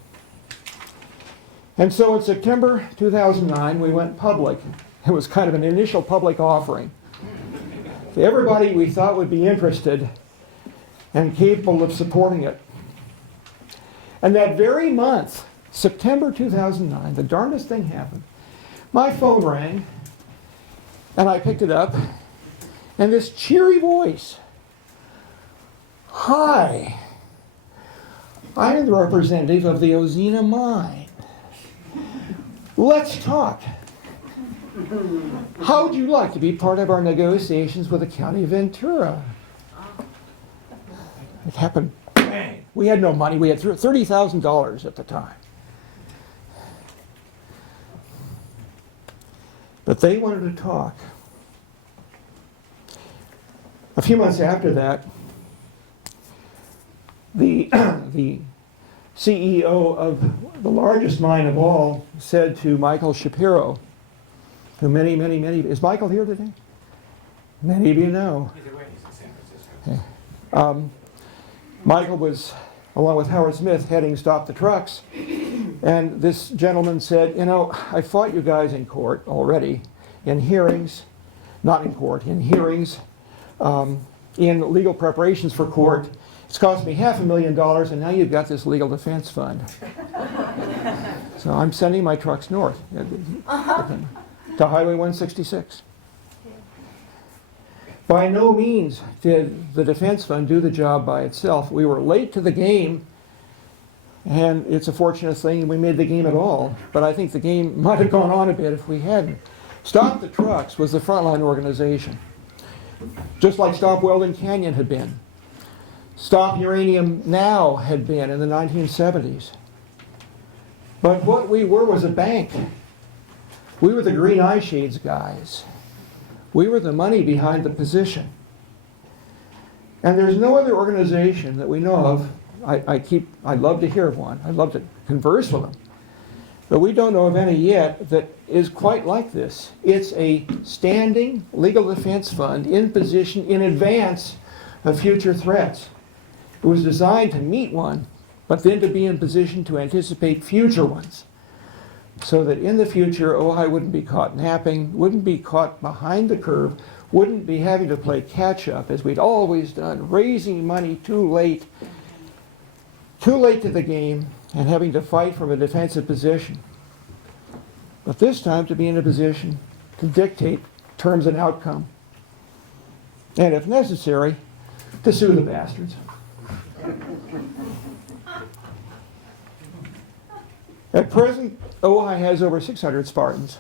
And so in September 2009, we went public. It was kind of an initial public offering. Everybody we thought would be interested and capable of supporting it. And that very month, September 2009, the darndest thing happened. My phone rang, and I picked it up, and this cheery voice, "Hi, I'm the representative of the Ozina mine. Let's talk. How would you like to be part of our negotiations with the County of Ventura?" It happened, bang. We had no money. We had $30,000 at the time. But they wanted to talk. A few months after that, the CEO of the largest mine of all said to Michael Shapiro, who many, is Michael here today? Many of you know. Either way, he's in San Francisco. Okay. Michael was, along with Howard Smith, heading Stop the Trucks. And this gentleman said, you know, I fought you guys in court already, in hearings, not in court, in hearings, in legal preparations for court. It's cost me $500,000, and now you've got this legal defense fund. So I'm sending my trucks north to Highway 166. By no means did the defense fund do the job by itself. We were late to the game, and it's a fortunate thing we made the game at all, but I think the game might have gone on a bit if we hadn't. Stop the Trucks was the frontline organization, just like Stop Weldon Canyon had been. Stop Uranium Now had been in the 1970s. But what we were was a bank. We were the green eye shades guys. We were the money behind the position. And there's no other organization that we know of. I'd love to hear of one. I'd love to converse with them. But we don't know of any yet that is quite like this. It's a standing legal defense fund in position in advance of future threats. It was designed to meet one, but then to be in position to anticipate future ones. So that in the future, Ojai wouldn't be caught napping, wouldn't be caught behind the curve, wouldn't be having to play catch up as we'd always done, raising money too late to the game, and having to fight from a defensive position. But this time to be in a position to dictate terms and outcome. And if necessary, to sue the bastards. At present, Ojai has over 600 Spartans,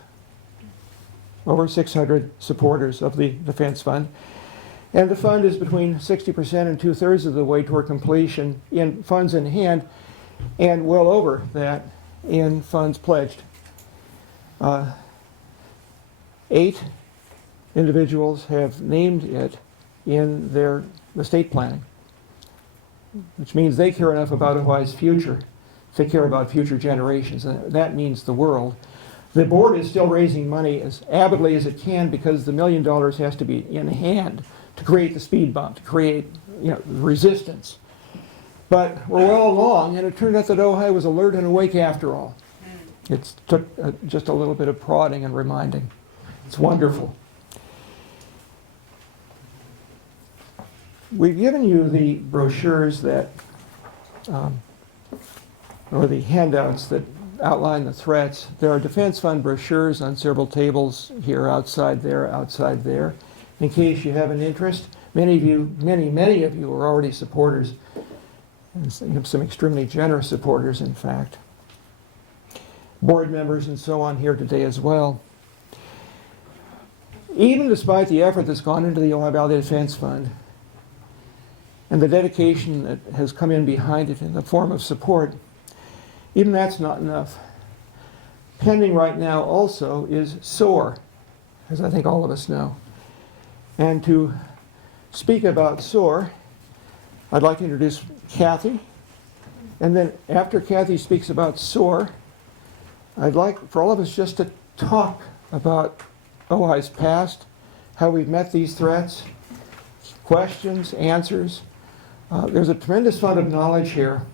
over 600 supporters of the Defense Fund, and the fund is between 60% and 2/3 of the way toward completion in funds in hand, and well over that in funds pledged. 8 individuals have named it in their estate planning, which means they care enough about Ojai's future to care about future generations, and that means the world. The board is still raising money as avidly as it can because the $1 million has to be in hand to create the speed bump, to create resistance. But we're well along, and it turned out that Ojai was alert and awake after all. It took just a little bit of prodding and reminding. It's wonderful. We've given you the brochures that, or the handouts that outline the threats. There are Defense Fund brochures on several tables here, outside there, in case you have an interest. Many of you are already supporters, and some extremely generous supporters, in fact. Board members and so on here today as well. Even despite the effort that's gone into the Ojai Valley Defense Fund and the dedication that has come in behind it in the form of support, even that's not enough. Pending right now also is SOAR, as I think all of us know. And to speak about SOAR, I'd like to introduce Kathy. And then after Kathy speaks about SOAR, I'd like for all of us just to talk about Ojai's past, how we've met these threats, questions, answers. There's a tremendous fund of knowledge here.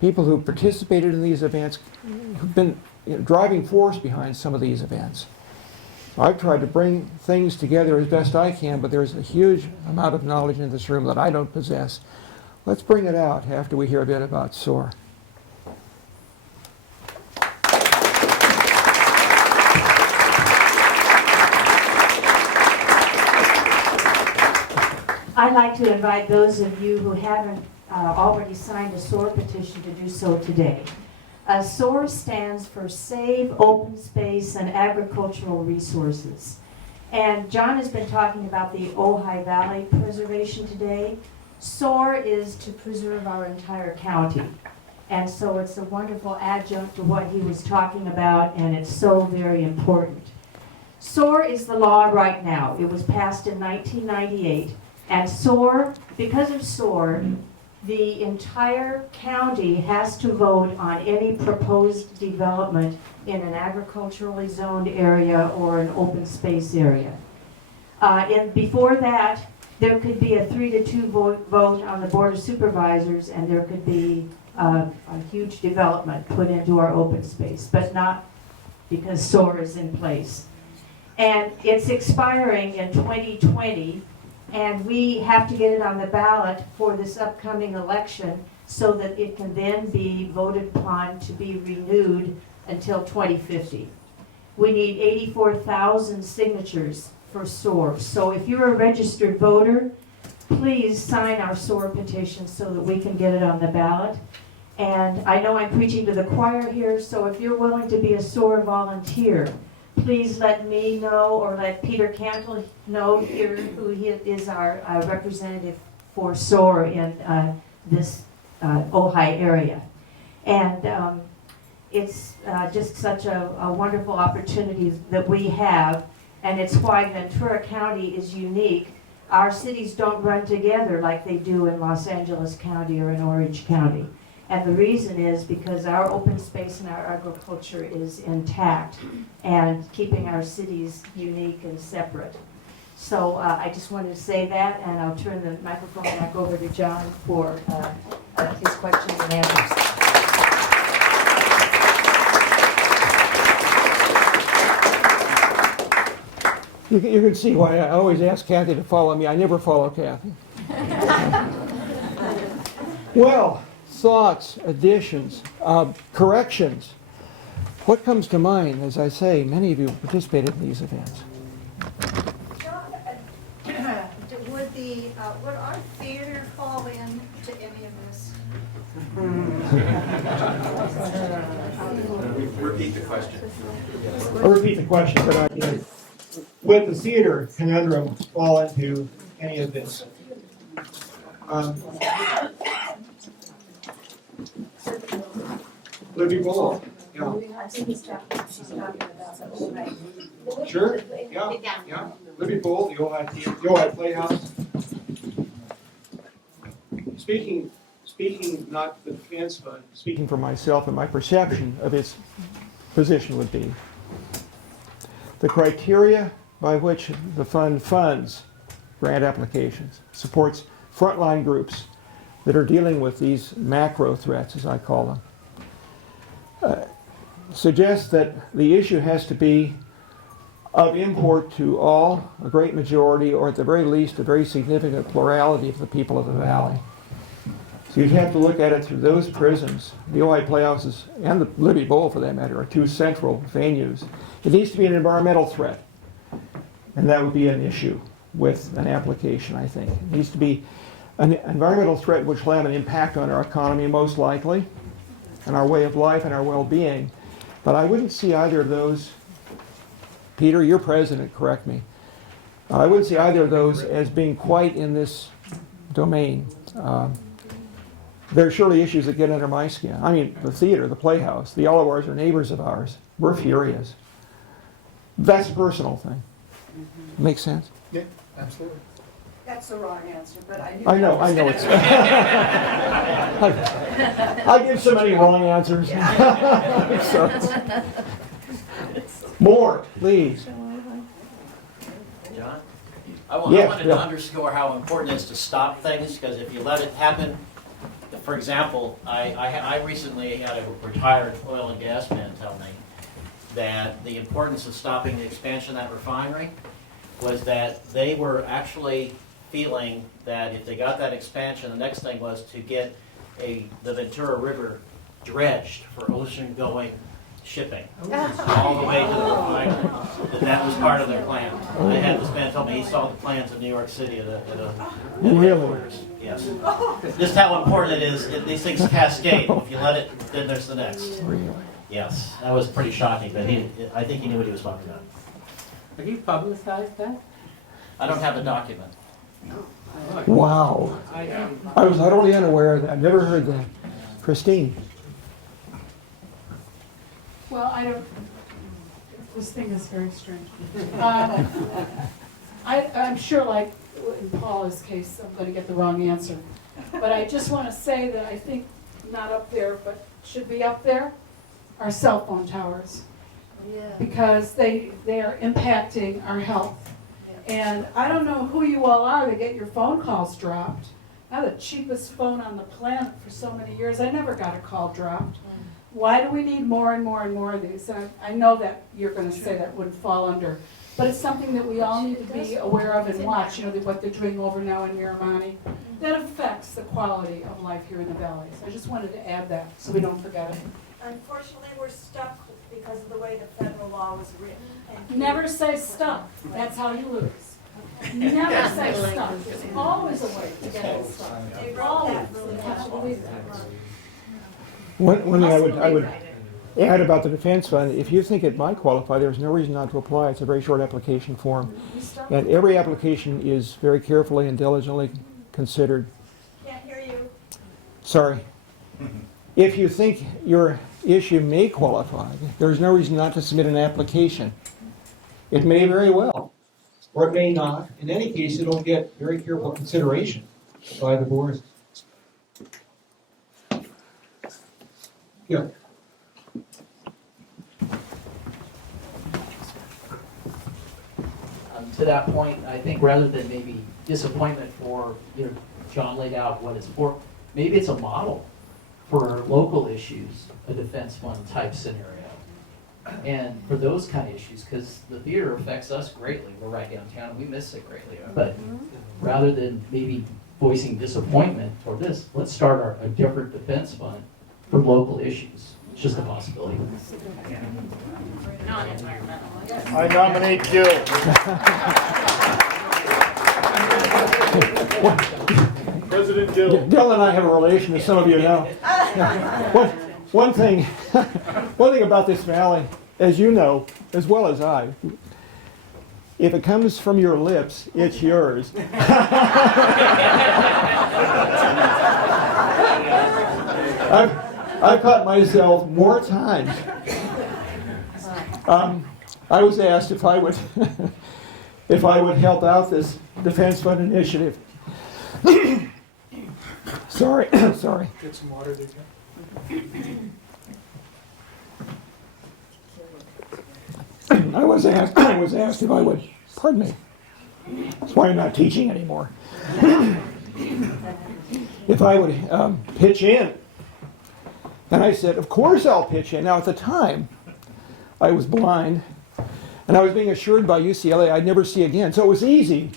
People who participated in these events, who've been driving force behind some of these events. I've tried to bring things together as best I can, but there's a huge amount of knowledge in this room that I don't possess. Let's bring it out after we hear a bit about SOAR. I'd like to invite those of you who haven't already signed a SOAR petition to do so today. SOAR stands for Save Open Space and Agricultural Resources. And John has been talking about the Ojai Valley preservation today. SOAR is to preserve our entire county. And so it's a wonderful adjunct to what he was talking about, and it's so very important. SOAR is the law right now. It was passed in 1998. And SOAR, because of SOAR, the entire county has to vote on any proposed development in an agriculturally zoned area or an open space area. And before that, there could be a 3-2 vote on the Board of Supervisors, and there could be a huge development put into our open space, but not because SOAR is in place. And it's expiring in 2020. And we have to get it on the ballot for this upcoming election so that it can then be voted upon to be renewed until 2050. We need 84,000 signatures for SOAR. So if you're a registered voter, please sign our SOAR petition so that we can get it on the ballot. And I know I'm preaching to the choir here, so if you're willing to be a SOAR volunteer, please let me know, or let Peter Cantle know here, who is our representative for SOAR in this Ojai area. And it's just such a wonderful opportunity that we have, and it's why Ventura County is unique. Our cities don't run together like they do in Los Angeles County or in Orange County. And the reason is because our open space and our agriculture is intact and keeping our cities unique and separate. So I just wanted to say that, and I'll turn the microphone back over to John for his questions and answers. You can see why I always ask Kathy to follow me. I never follow Kathy. Well, thoughts, additions, corrections. What comes to mind? As I say, many of you participated in these events. John, would our theater fall into any of this? Repeat the question. I'll repeat the question, but I did. Would the theater conundrum fall into any of this? Libby Bull. Yeah. Sure. Yeah. Libby Bull, the Ojai Theater, the Ojai Playhouse. Speaking not the defense fund, speaking for myself and my perception of its position would be the criteria by which the fund funds grant applications, supports frontline groups that are dealing with these macro threats, as I call them, suggests that the issue has to be of import to all, a great majority, or at the very least, a very significant plurality of the people of the valley. So you'd have to look at it through those prisms. The Ojai Playhouses and the Libby Bowl, for that matter, are two central venues. It needs to be an environmental threat, and that would be an issue with an application, I think. It needs to be an environmental threat which will have an impact on our economy, most likely, and our way of life and our well-being. But I wouldn't see either of those. Peter, you're president, correct me. I wouldn't see either of those as being quite in this domain. There are surely issues that get under my skin. I mean, the theater, the playhouse, the Allawars are neighbors of ours. We're furious. That's a personal thing. Makes sense? Yeah, absolutely. That's the wrong answer, but I knew. I know it's. I give so many wrong answers. So, more, please. John? I Yeah, wanted yeah. to underscore how important it is to stop things, because if you let it happen, for example, I recently had a retired oil and gas man tell me that the importance of stopping the expansion of that refinery was that they were actually feeling that if they got that expansion, the next thing was to get the Ventura River dredged for ocean-going shipping all the way to the refinery. That was part of their plan. I had this man tell me he saw the plans of New York City at a headquarters. Yes. Just how important it is. These things cascade. If you let it, then there's the next. Really? Yes, that was pretty shocking, but I think he knew what he was talking about. Have you publicized that? I don't have the document. Wow. I was utterly unaware of that. I've never heard that. Christine. Well, I don't, this thing is very strange. I'm sure, like in Paula's case, I'm gonna get the wrong answer. But I just wanna say that I think, not up there, but should be up there, are cell phone towers. Because they are impacting our health. And I don't know who you all are that get your phone calls dropped. I had the cheapest phone on the planet for so many years. I never got a call dropped. Why do we need more and more and more of these? And I know that you're going to say that wouldn't fall under, but it's something that we all need to be aware of and watch. You know, what they're doing over now in Miramani. That affects the quality of life here in the valleys. I just wanted to add that so we don't forget it. Unfortunately, we're stuck because of the way the federal law was written. And Never say stop. That's how you lose. Never say stop. There's always a way to get unstuck. They wrote Always. that really You have to well. believe that. One thing I would add about the defense fund, if you think it might qualify, there's no reason not to apply. It's a very short application form. And every application is very carefully and diligently considered. Can't hear you. Sorry. If you think your issue may qualify, there's no reason not to submit an application. It may very well, or it may not. In any case, it'll get very careful consideration by the board. Yeah. To that point, I think rather than maybe disappointment for, John laid out what it's for, maybe it's a model for local issues, a defense fund type scenario. And for those kind of issues, because the theater affects us greatly, we're right downtown, we miss it greatly. But rather than maybe voicing disappointment for this, let's start a different defense fund for local issues. It's just a possibility. I nominate Gil. President Gil. Gil and I have a relation, as some of you know. One thing about this valley, as you know, as well as I, if it comes from your lips, it's yours. I've caught myself more times. I was asked if I would help out this Defense Fund initiative. Sorry. Get some water there, Ken. I was asked if I would, pardon me, that's why I'm not teaching anymore, if I would pitch in. And I said, of course I'll pitch in. Now at the time, I was blind, and I was being assured by UCLA I'd never see again. So it was easy,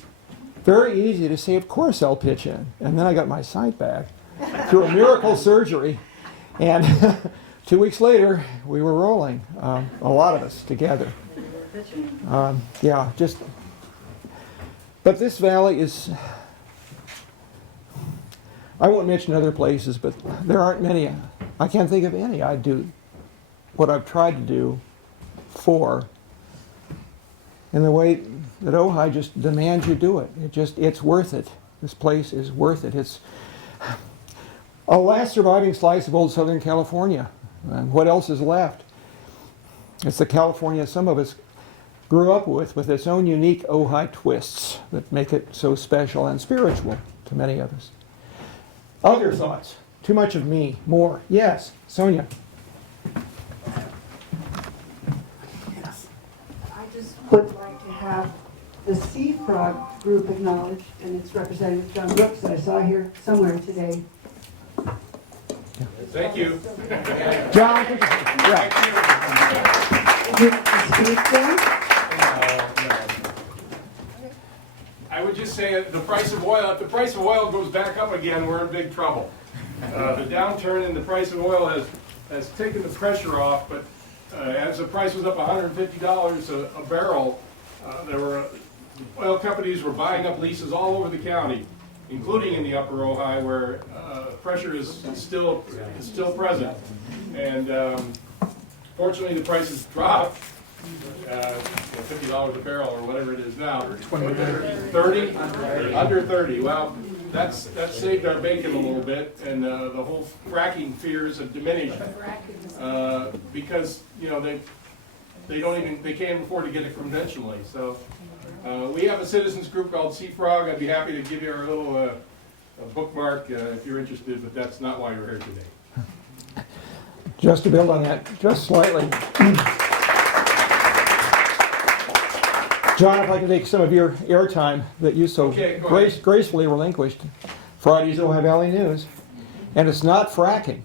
very easy to say, of course I'll pitch in. And then I got my sight back through a miracle surgery. And 2 weeks later, we were rolling, a lot of us together. But this valley is, I won't mention other places, but there aren't many. I can't think of any I'd do what I've tried to do for in the way that Ojai just demands you do it. It's worth it. This place is worth it. It's a last surviving slice of old Southern California. And what else is left? It's the California some of us grew up with its own unique Ojai twists that make it so special and spiritual to many of us. Other thoughts? Too much of me. More. Yes, Sonia. I just would like to have the Sea Frog group acknowledged and its representative, John Brooks, that I saw here somewhere today. Thank you. John? Yeah. Would you like to speak then? I would just say the price of oil, if the price of oil goes back up again, we're in big trouble. The downturn in the price of oil has taken the pressure off, but as the price was up $150 a barrel, there were oil companies were buying up leases all over the county, including in the upper Ojai, where pressure is still present. And fortunately, the prices dropped. $50 a barrel or whatever it is now. 30? Under 30. Well, that's saved our bacon a little bit, and the whole fracking fears have diminished because they can't afford to get it conventionally. So we have a citizens group called Sea Frog. I'd be happy to give you our little a bookmark if you're interested, but that's not why we're here today. Just to build on that, just slightly. John, if I can take some of your airtime that you so gracefully relinquished, Friday's Ojai Valley News, and it's not fracking.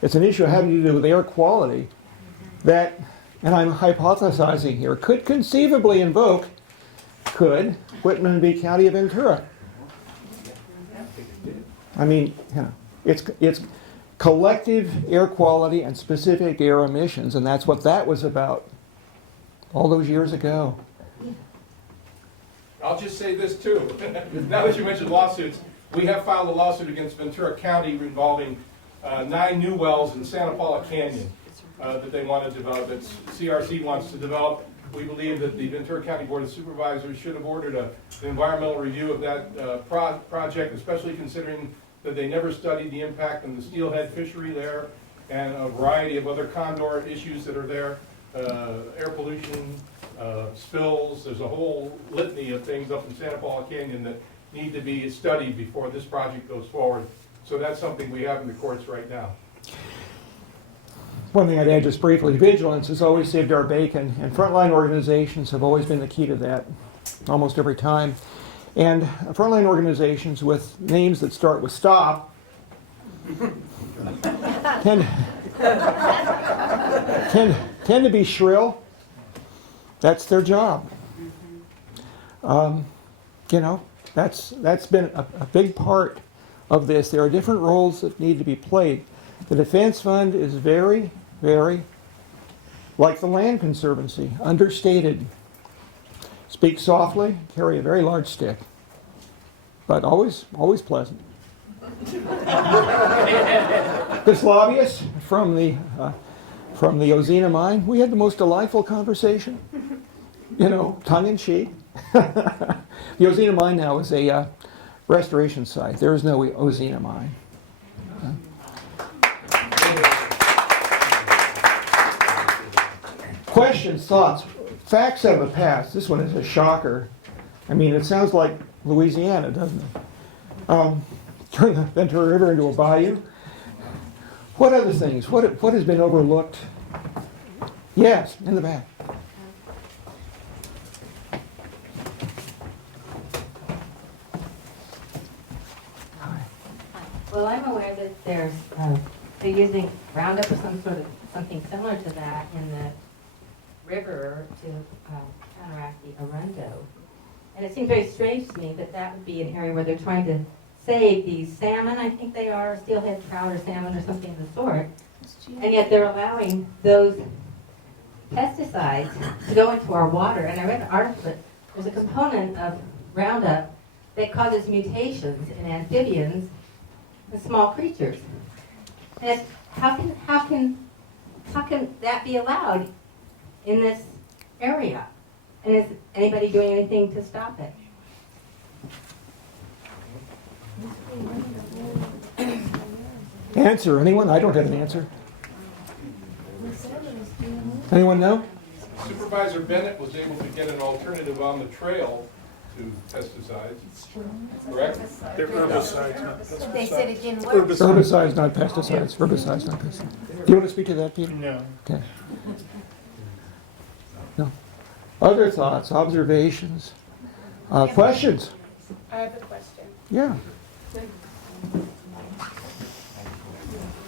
It's an issue having to do with air quality that, and I'm hypothesizing here, could conceivably invoke, Whitman v. County of Ventura. I mean, it's collective air quality and specific air emissions, and that's what that was about all those years ago. I'll just say this too. Now that you mentioned lawsuits, we have filed a lawsuit against Ventura County involving 9 new wells in Santa Paula Canyon that they want to develop, that CRC wants to develop. We believe that the Ventura County Board of Supervisors should have ordered an environmental review of that project, especially considering that they never studied the impact on the steelhead fishery there and a variety of other condor issues that are there, air pollution, spills. There's a whole litany of things up in Santa Paula Canyon that need to be studied before this project goes forward. So that's something we have in the courts right now. one thing I'd add just briefly, vigilance has always saved our bacon, and frontline organizations have always been the key to that, almost every time. And frontline organizations with names that start with stop tend to be shrill. That's their job. You know, that's been a big part of this. There are different roles that need to be played. The Defense Fund is very, very like the Land Conservancy, understated. Speak softly, carry a very large stick, but always pleasant. This lobbyist from the Ozina mine, we had the most delightful conversation. You know, tongue in cheek. The Ozina mine now is a restoration site. There is no Ozina mine. Questions, thoughts, facts out of the past. This one is a shocker. I mean, it sounds like Louisiana, doesn't it? Turn the Ventura River into a bayou. What other things? What has been overlooked? Yes, in the back. Well, I'm aware that they're using Roundup or something similar to that in the river to counteract the Arundo. And it seems very strange to me that that would be an area where they're trying to save these salmon, I think they are, steelhead trout or salmon or something of the sort. And yet they're allowing those pesticides to go into our water. And I read an article that there's a component of Roundup that causes mutations in amphibians and small creatures. And how can that be allowed in this area? And is anybody doing anything to stop it? Answer, anyone? I don't have an answer. Anyone know? Supervisor Bennett was able to get an alternative on the trail to pesticides. Correct? They're herbicides, not pesticides. They said it didn't work. Herbicides, not pesticides. Herbicides, not pesticides. Do you want to speak to that, Peter? No. Okay. No. Other thoughts, observations, questions? I have a question. Yeah.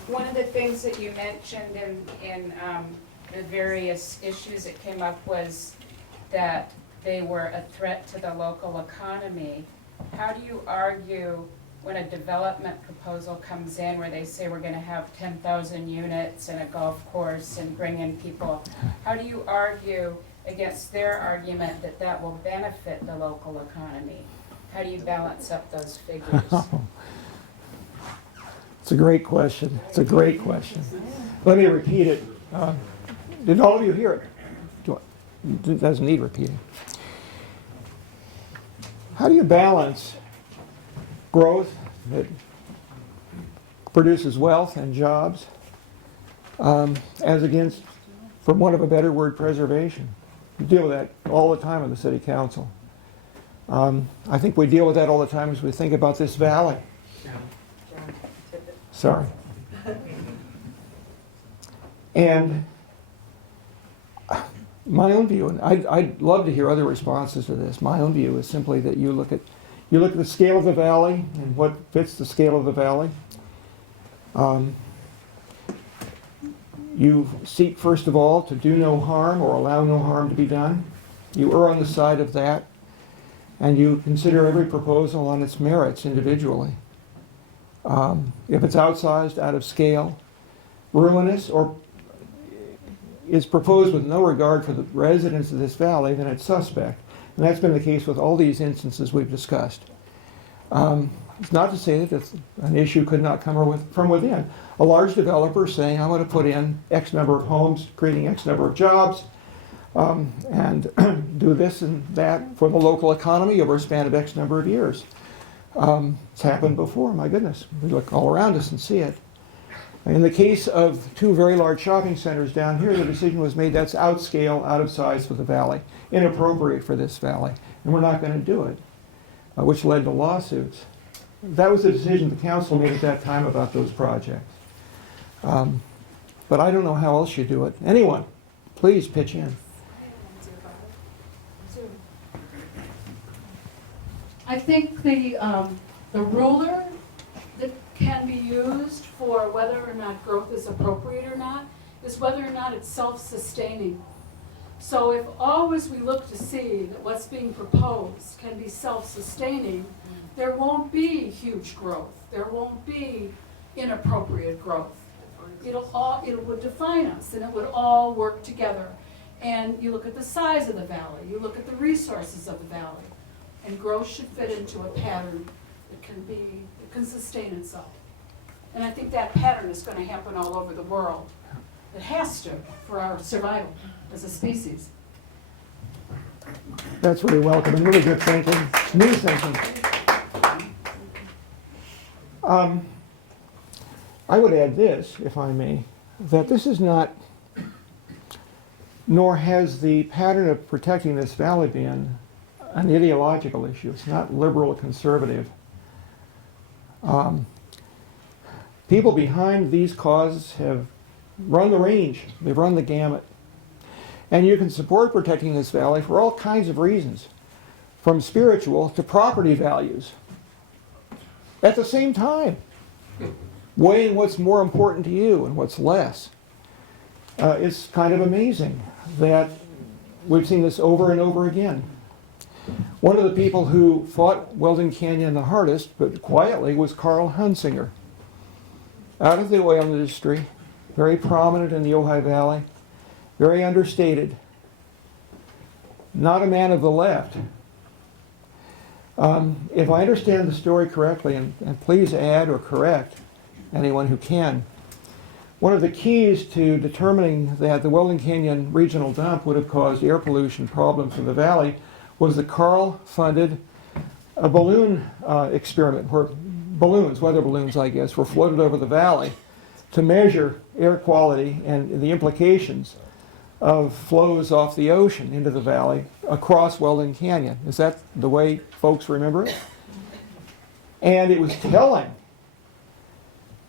One of the things that you mentioned in the various issues that came up was that they were a threat to the local economy. How do you argue when a development proposal comes in where they say we're going to have 10,000 units and a golf course and bring in people? How do you argue against their argument that that will benefit the local economy? How do you balance up those figures? It's a great question. It's a great question. Let me repeat it. Did all of you hear it? It doesn't need repeating. How do you balance growth that produces wealth and jobs as against, for want of a better word, preservation? We deal with that all the time in the City Council. I think we deal with that all the time as we think about this valley. Sorry. And my own view, and I'd love to hear other responses to this. My own view is simply that you look at the scale of the valley and what fits the scale of the valley. You seek, first of all, to do no harm or allow no harm to be done. You err on the side of that, and you consider every proposal on its merits individually. If it's outsized, out of scale, ruinous, or is proposed with no regard for the residents of this valley, then it's suspect. And that's been the case with all these instances we've discussed. It's not to say that an issue could not come from within. A large developer saying, I want to put in X number of homes, creating X number of jobs, and do this and that for the local economy over a span of X number of years. It's happened before, my goodness. We look all around us and see it. In the case of two very large shopping centers down here, the decision was made that's outscale, out of size for the valley, inappropriate for this valley, and we're not going to do it, which led to lawsuits. That was the decision the council made at that time about those projects. but I don't know how else you do it. Anyone, please pitch in. I think the ruler that can be used for whether or not growth is appropriate or not is whether or not it's self-sustaining. So if always we look to see that what's being proposed can be self-sustaining, there won't be huge growth. There won't be inappropriate growth. It would define us, and it would all work together. And you look at the size of the valley, you look at the resources of the valley, and growth should fit into a pattern that can sustain itself. And I think that pattern is going to happen all over the world. It has to for our survival as a species. That's really welcome and really good thinking. New thinking. I would add this, if I may, that this is not, nor has the pattern of protecting this valley been an ideological issue. It's not liberal or conservative. People behind these causes have run the range. They've run the gamut. And you can support protecting this valley for all kinds of reasons, from spiritual to property values. At the same time, weighing what's more important to you and what's less. It's kind of amazing that we've seen this over and over again. One of the people who fought Weldon Canyon the hardest, but quietly, was Carl Hunsinger. Out of the oil industry, very prominent in the Ojai Valley, very understated, not a man of the left. If I understand the story correctly, and please add or correct anyone who can, one of the keys to determining that the Weldon Canyon regional dump would have caused air pollution problems in the valley was that Carl funded a balloon experiment where balloons, weather balloons I guess, were floated over the valley to measure air quality and the implications of flows off the ocean into the valley across Weldon Canyon. Is that the way folks remember it? And it was telling.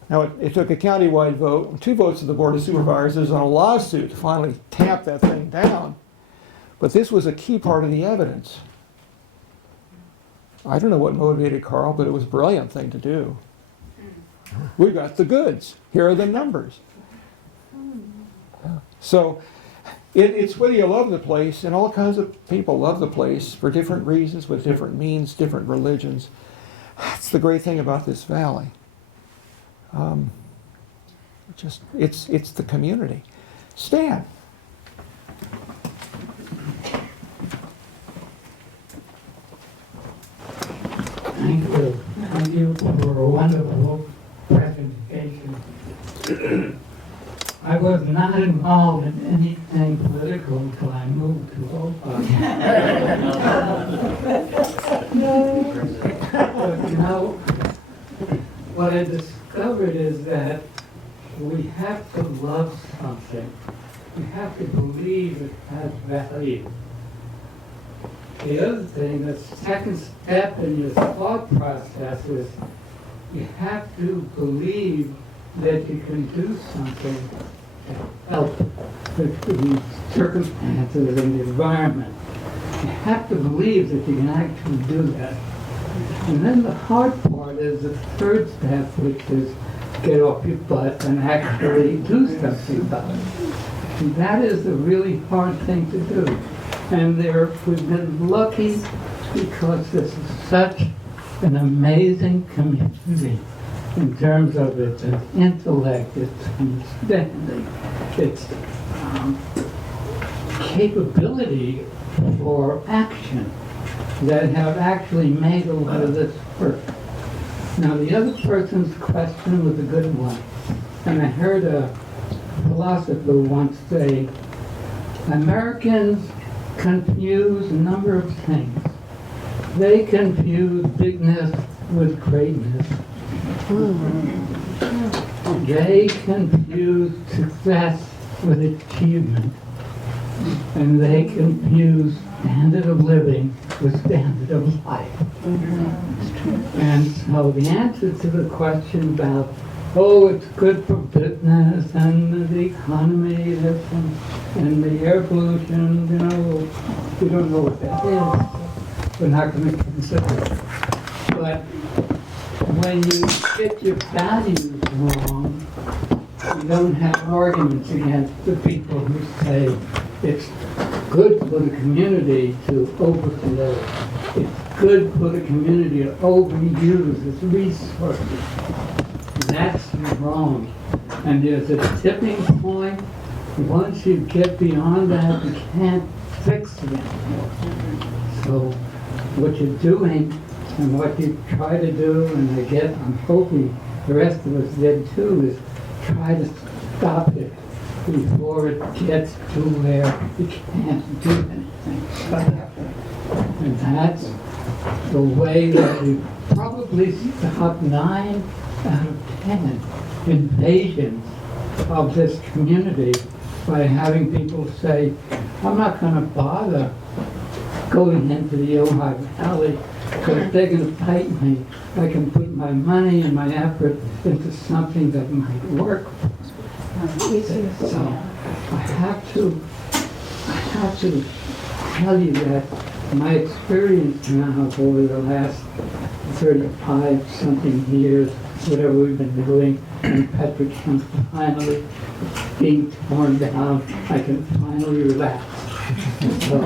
Now, it took a countywide vote, 2 votes of the Board of Supervisors on a lawsuit to finally tamp that thing down. But this was a key part of the evidence. I don't know what motivated Carl, but it was a brilliant thing to do. We got the goods. Here are the numbers. So it's whether you love the place, and all kinds of people love the place for different reasons, with different means, different religions. That's the great thing about this valley. It's the community. Stan. Thank you for a wonderful presentation. I was not involved in anything political until I moved to But, you know, what I discovered is that we have to love something. We have to believe it has value. The other thing, the second step in your thought process is you have to believe that you can do something to help the circumstances and the environment. You have to believe that you can actually do that. And then the hard part is the third step, which is get off your butt and actually do something about it. And that is the really hard thing to do. And we've been lucky because this is such an amazing community in terms of its intellect, its understanding, its capability for action that have actually made a lot of this work. Now, the other person's question was a good one. And I heard a philosopher once say, Americans confuse a number of things. They confuse bigness with greatness. They confuse success with achievement. And they confuse standard of living with standard of life. And so the answer to the question about oh, it's good for business and the economy, and the air pollution, you know, we don't know what that is. We're not going to consider it. But when you get your values wrong, you don't have arguments against the people who say it's good for the community to overflow. It's good for the community to overuse its resources. That's wrong. And there's a tipping point. Once you get beyond that, you can't fix it anymore. So what you're doing and what you try to do, and I'm hoping the rest of us did too, is try to stop it before it gets to where you can't do anything. And that's the way that we probably stop 9 out of 10 invasions of this community by having people say, I'm not going to bother going into the Ojai Valley because they're going to fight me. I can put my money and my effort into something that might work. So I have to tell you that my experience now over the last 35-something years, whatever we've been doing, and Petrochem finally being torn down, I can finally relax. So,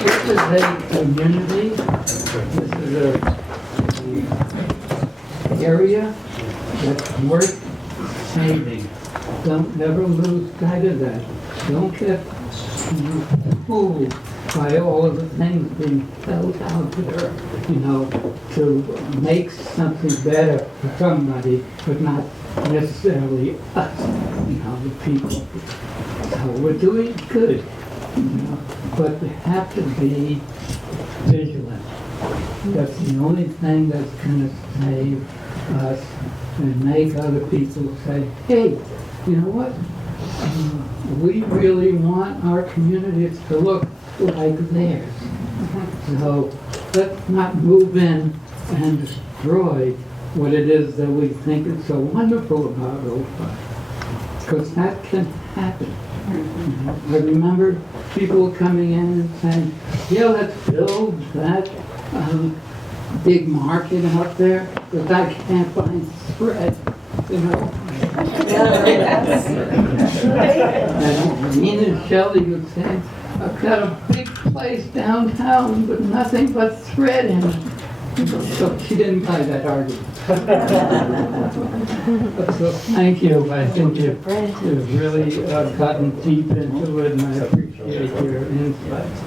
this is a community, this is an area that's worth saving. Don't never lose sight of that. Don't get fooled by all of the things being held out there, you know, to make something better for somebody, but not necessarily us, you know, the people. So we're doing good, you know, but we have to be vigilant. That's the only thing that's going to save us and make other people say, hey, you know what? We really want our communities to look like theirs. So let's not move in and destroy what it is that we think is so wonderful about Ojai. Because that can happen. I remember people coming in and saying, yeah, let's build that big market out there, but I can't find thread, you know. And Nina and Shelley would say, I've got a big place downtown, but nothing but thread in it. So she didn't buy that argument. So thank you. I think you've really gotten deep into it, and I appreciate your insights.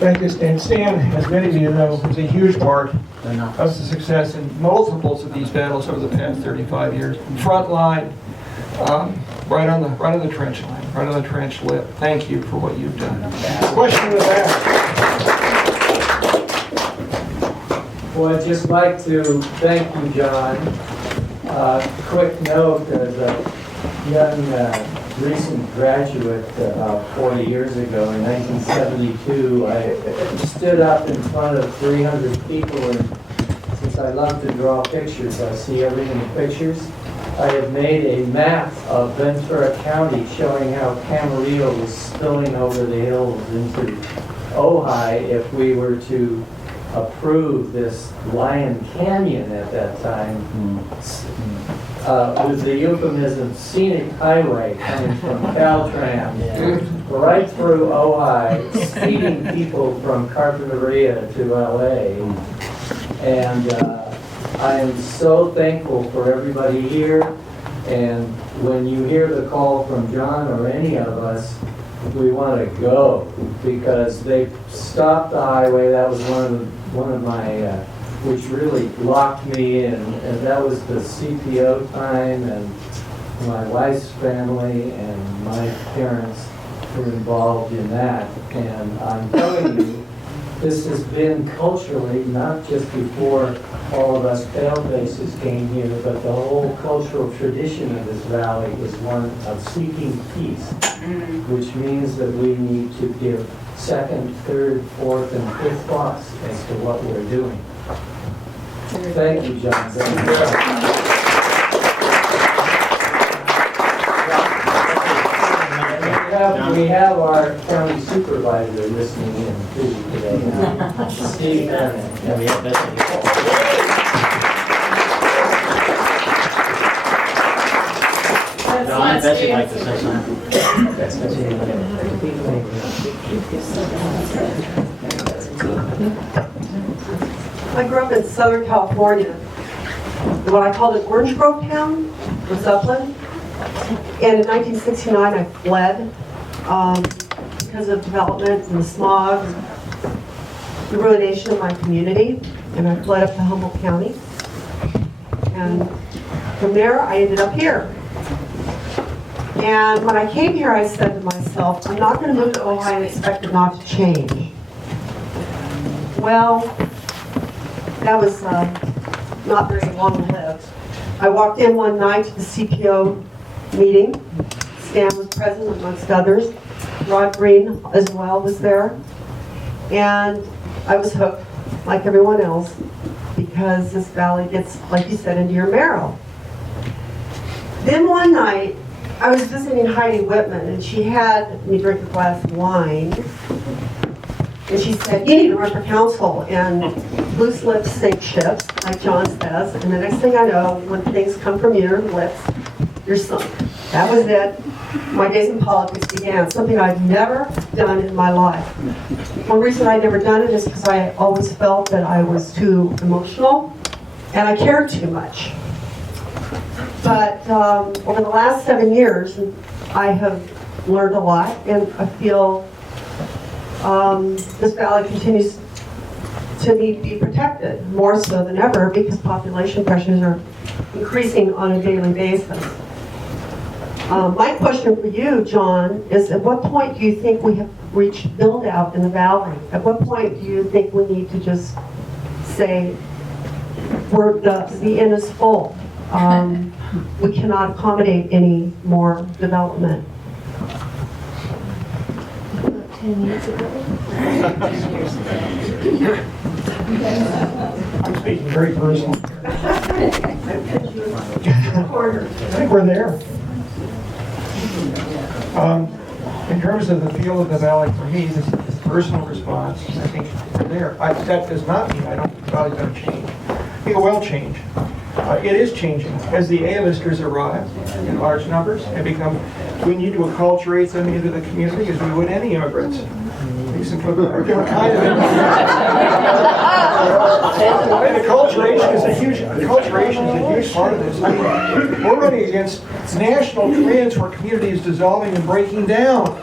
Thank you, Stan. Stan, as many of you know, was a huge part of the success in multiples of these battles over the past 35 years. Front line, right on the trench line, right on the trench lip. Thank you for what you've done. Question in the back. Well, I'd just like to thank you, John. Quick note, as a young recent graduate about 40 years ago, in 1972, I stood up in front of 300 people, and since I love to draw pictures, I see everything in pictures. I have made a map of Ventura County showing how Camarillo was spilling over the hills into Ojai if we were to approve this Lion Canyon at that time. With the euphemism scenic highway coming from Caltrans right through Ojai, speeding people from Carpinteria to LA. And I am so thankful for everybody here. And when you hear the call from John or any of us, we want to go because they stopped the highway. That was one of my which really locked me in, and that was the CPO time, and my wife's family and my parents were involved in that. And I'm telling you, this has been culturally, not just before all of us pale-faces came here, but the whole cultural tradition of this valley is one of seeking peace, which means that we need to give second, third, fourth, and fifth thoughts as to what we're doing. Thank you, John. Thank you. We have our county supervisor listening in too today. Steve Bennett. Yeah, we have Betsy. John and Betsy like to say something. I grew up in Southern California, what I called an orange grove town, Broesamle. And in 1969, I fled because of development and the smog, the ruination of my community, and I fled up to Humboldt County. And from there, I ended up here. And when I came here, I said to myself, I'm not going to move to Ojai and expect it not to change. Well, that was not very long-lived. I walked in one night to the CPO meeting. Stan was present amongst others. Rod Green as well was there. And I was hooked, like everyone else, because this valley gets, like you said, into your marrow. Then one night, I was visiting Heidi Whitman, and she had me drink a glass of wine. And she said, you need to run for council. And loose lips sink ships, like John says. And the next thing I know, when things come from your lips, you're sunk. That was it. My days in politics began, something I've never done in my life. One reason I'd never done it is because I always felt that I was too emotional and I cared too much. But over the last 7 years, I have learned a lot, and I feel this valley continues to need to be protected, more so than ever, because population pressures are increasing on a daily basis. My question for you, John, is at what point do you think we have reached build out in the valley? At what point do you think we need to just say, the inn is full? We cannot accommodate any more development. 10 years ago. I'm speaking very personally. I think we're there. In terms of the feel of the valley, for me, this is a personal response. I think we're there. That does not mean I don't think the valley's going to change. I think it will change. It is changing. As the A-listers arrive in large numbers and we need to acculturate them into the community as we would any immigrants. And acculturation is a huge part of this. I mean, we're running against national trends where community is dissolving and breaking down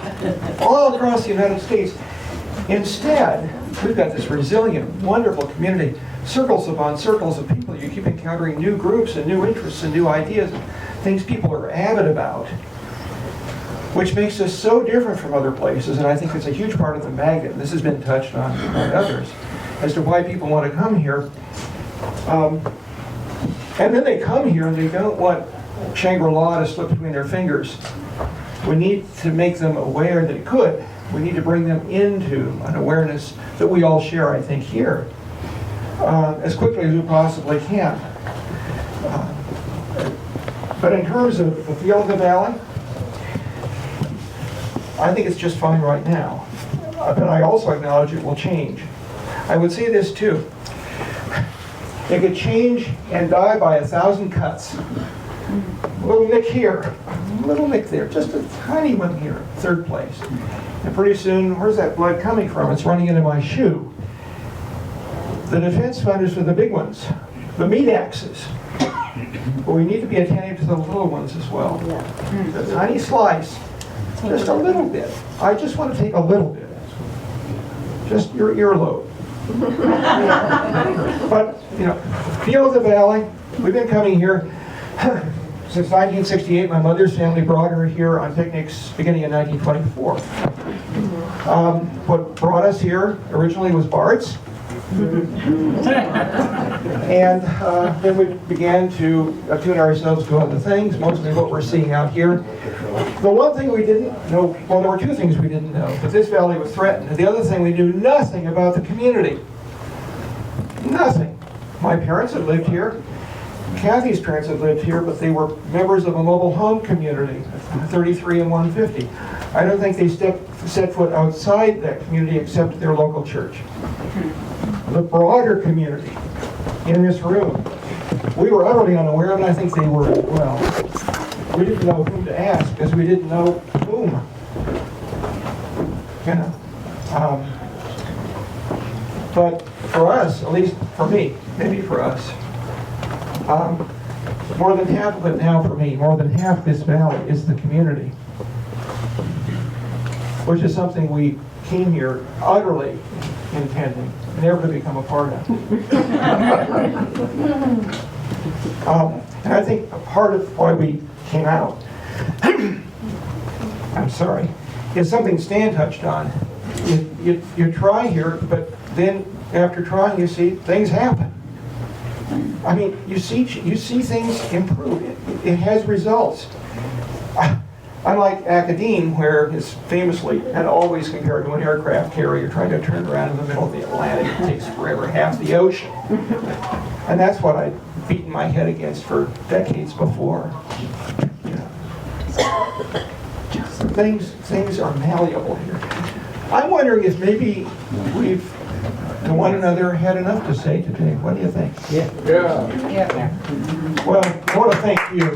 all across the United States. Instead, we've got this resilient, wonderful community, circles upon circles of people. You keep encountering new groups and new interests and new ideas, things people are avid about, which makes us so different from other places. And I think it's a huge part of the magnet, and this has been touched on by others, as to why people want to come here. And then they come here and they don't want Shangri-La to slip between their fingers. We need to make them aware that it could. We need to bring them into an awareness that we all share, I think, here, as quickly as we possibly can. But in terms of the feel of the valley, I think it's just fine right now. But I also acknowledge it will change. I would say this too. It could change and die by 1,000 cuts. A little nick here, a little nick there, just a tiny one here, third place. And pretty soon, where's that blood coming from? It's running into my shoe. The defense fund is for the big ones, the meat axes. But we need to be attentive to the little ones as well. The tiny slice, just a little bit. I just want to take a little bit. Just your earlobe. But, feel the valley. We've been coming here Since 1968, my mother's family brought her here on picnics beginning in 1924. What brought us here originally was Bart's. And then we began to attune ourselves to other things, mostly what we're seeing out here. The one thing we didn't know, well, there were two things we didn't know, that this valley was threatened. The other thing, we knew nothing about the community. Nothing. My parents had lived here. Kathy's parents had lived here, but they were members of a mobile home community, 33 and 150. I don't think they set foot outside that community except their local church. The broader community in this room, we were utterly unaware of it. I think they were as well. We didn't know whom to ask because we didn't know whom. You know. But for us, at least for me, maybe for us, more than half of it now for me, more than half this valley is the community, which is something we came here utterly intending, never to become a part of. And I think a part of why we came out, I'm sorry, is something Stan touched on. You try here, but then after trying, you see things happen. I mean, you see things improve. It has results. Unlike Academe, where is famously and always compared to an aircraft carrier trying to turn around in the middle of the Atlantic, it takes forever, half the ocean. And that's what I'd beaten my head against for decades before. You know. Things are malleable here. I'm wondering if maybe we've to one another had enough to say today. What do you think? Yeah. Well, I want to thank you.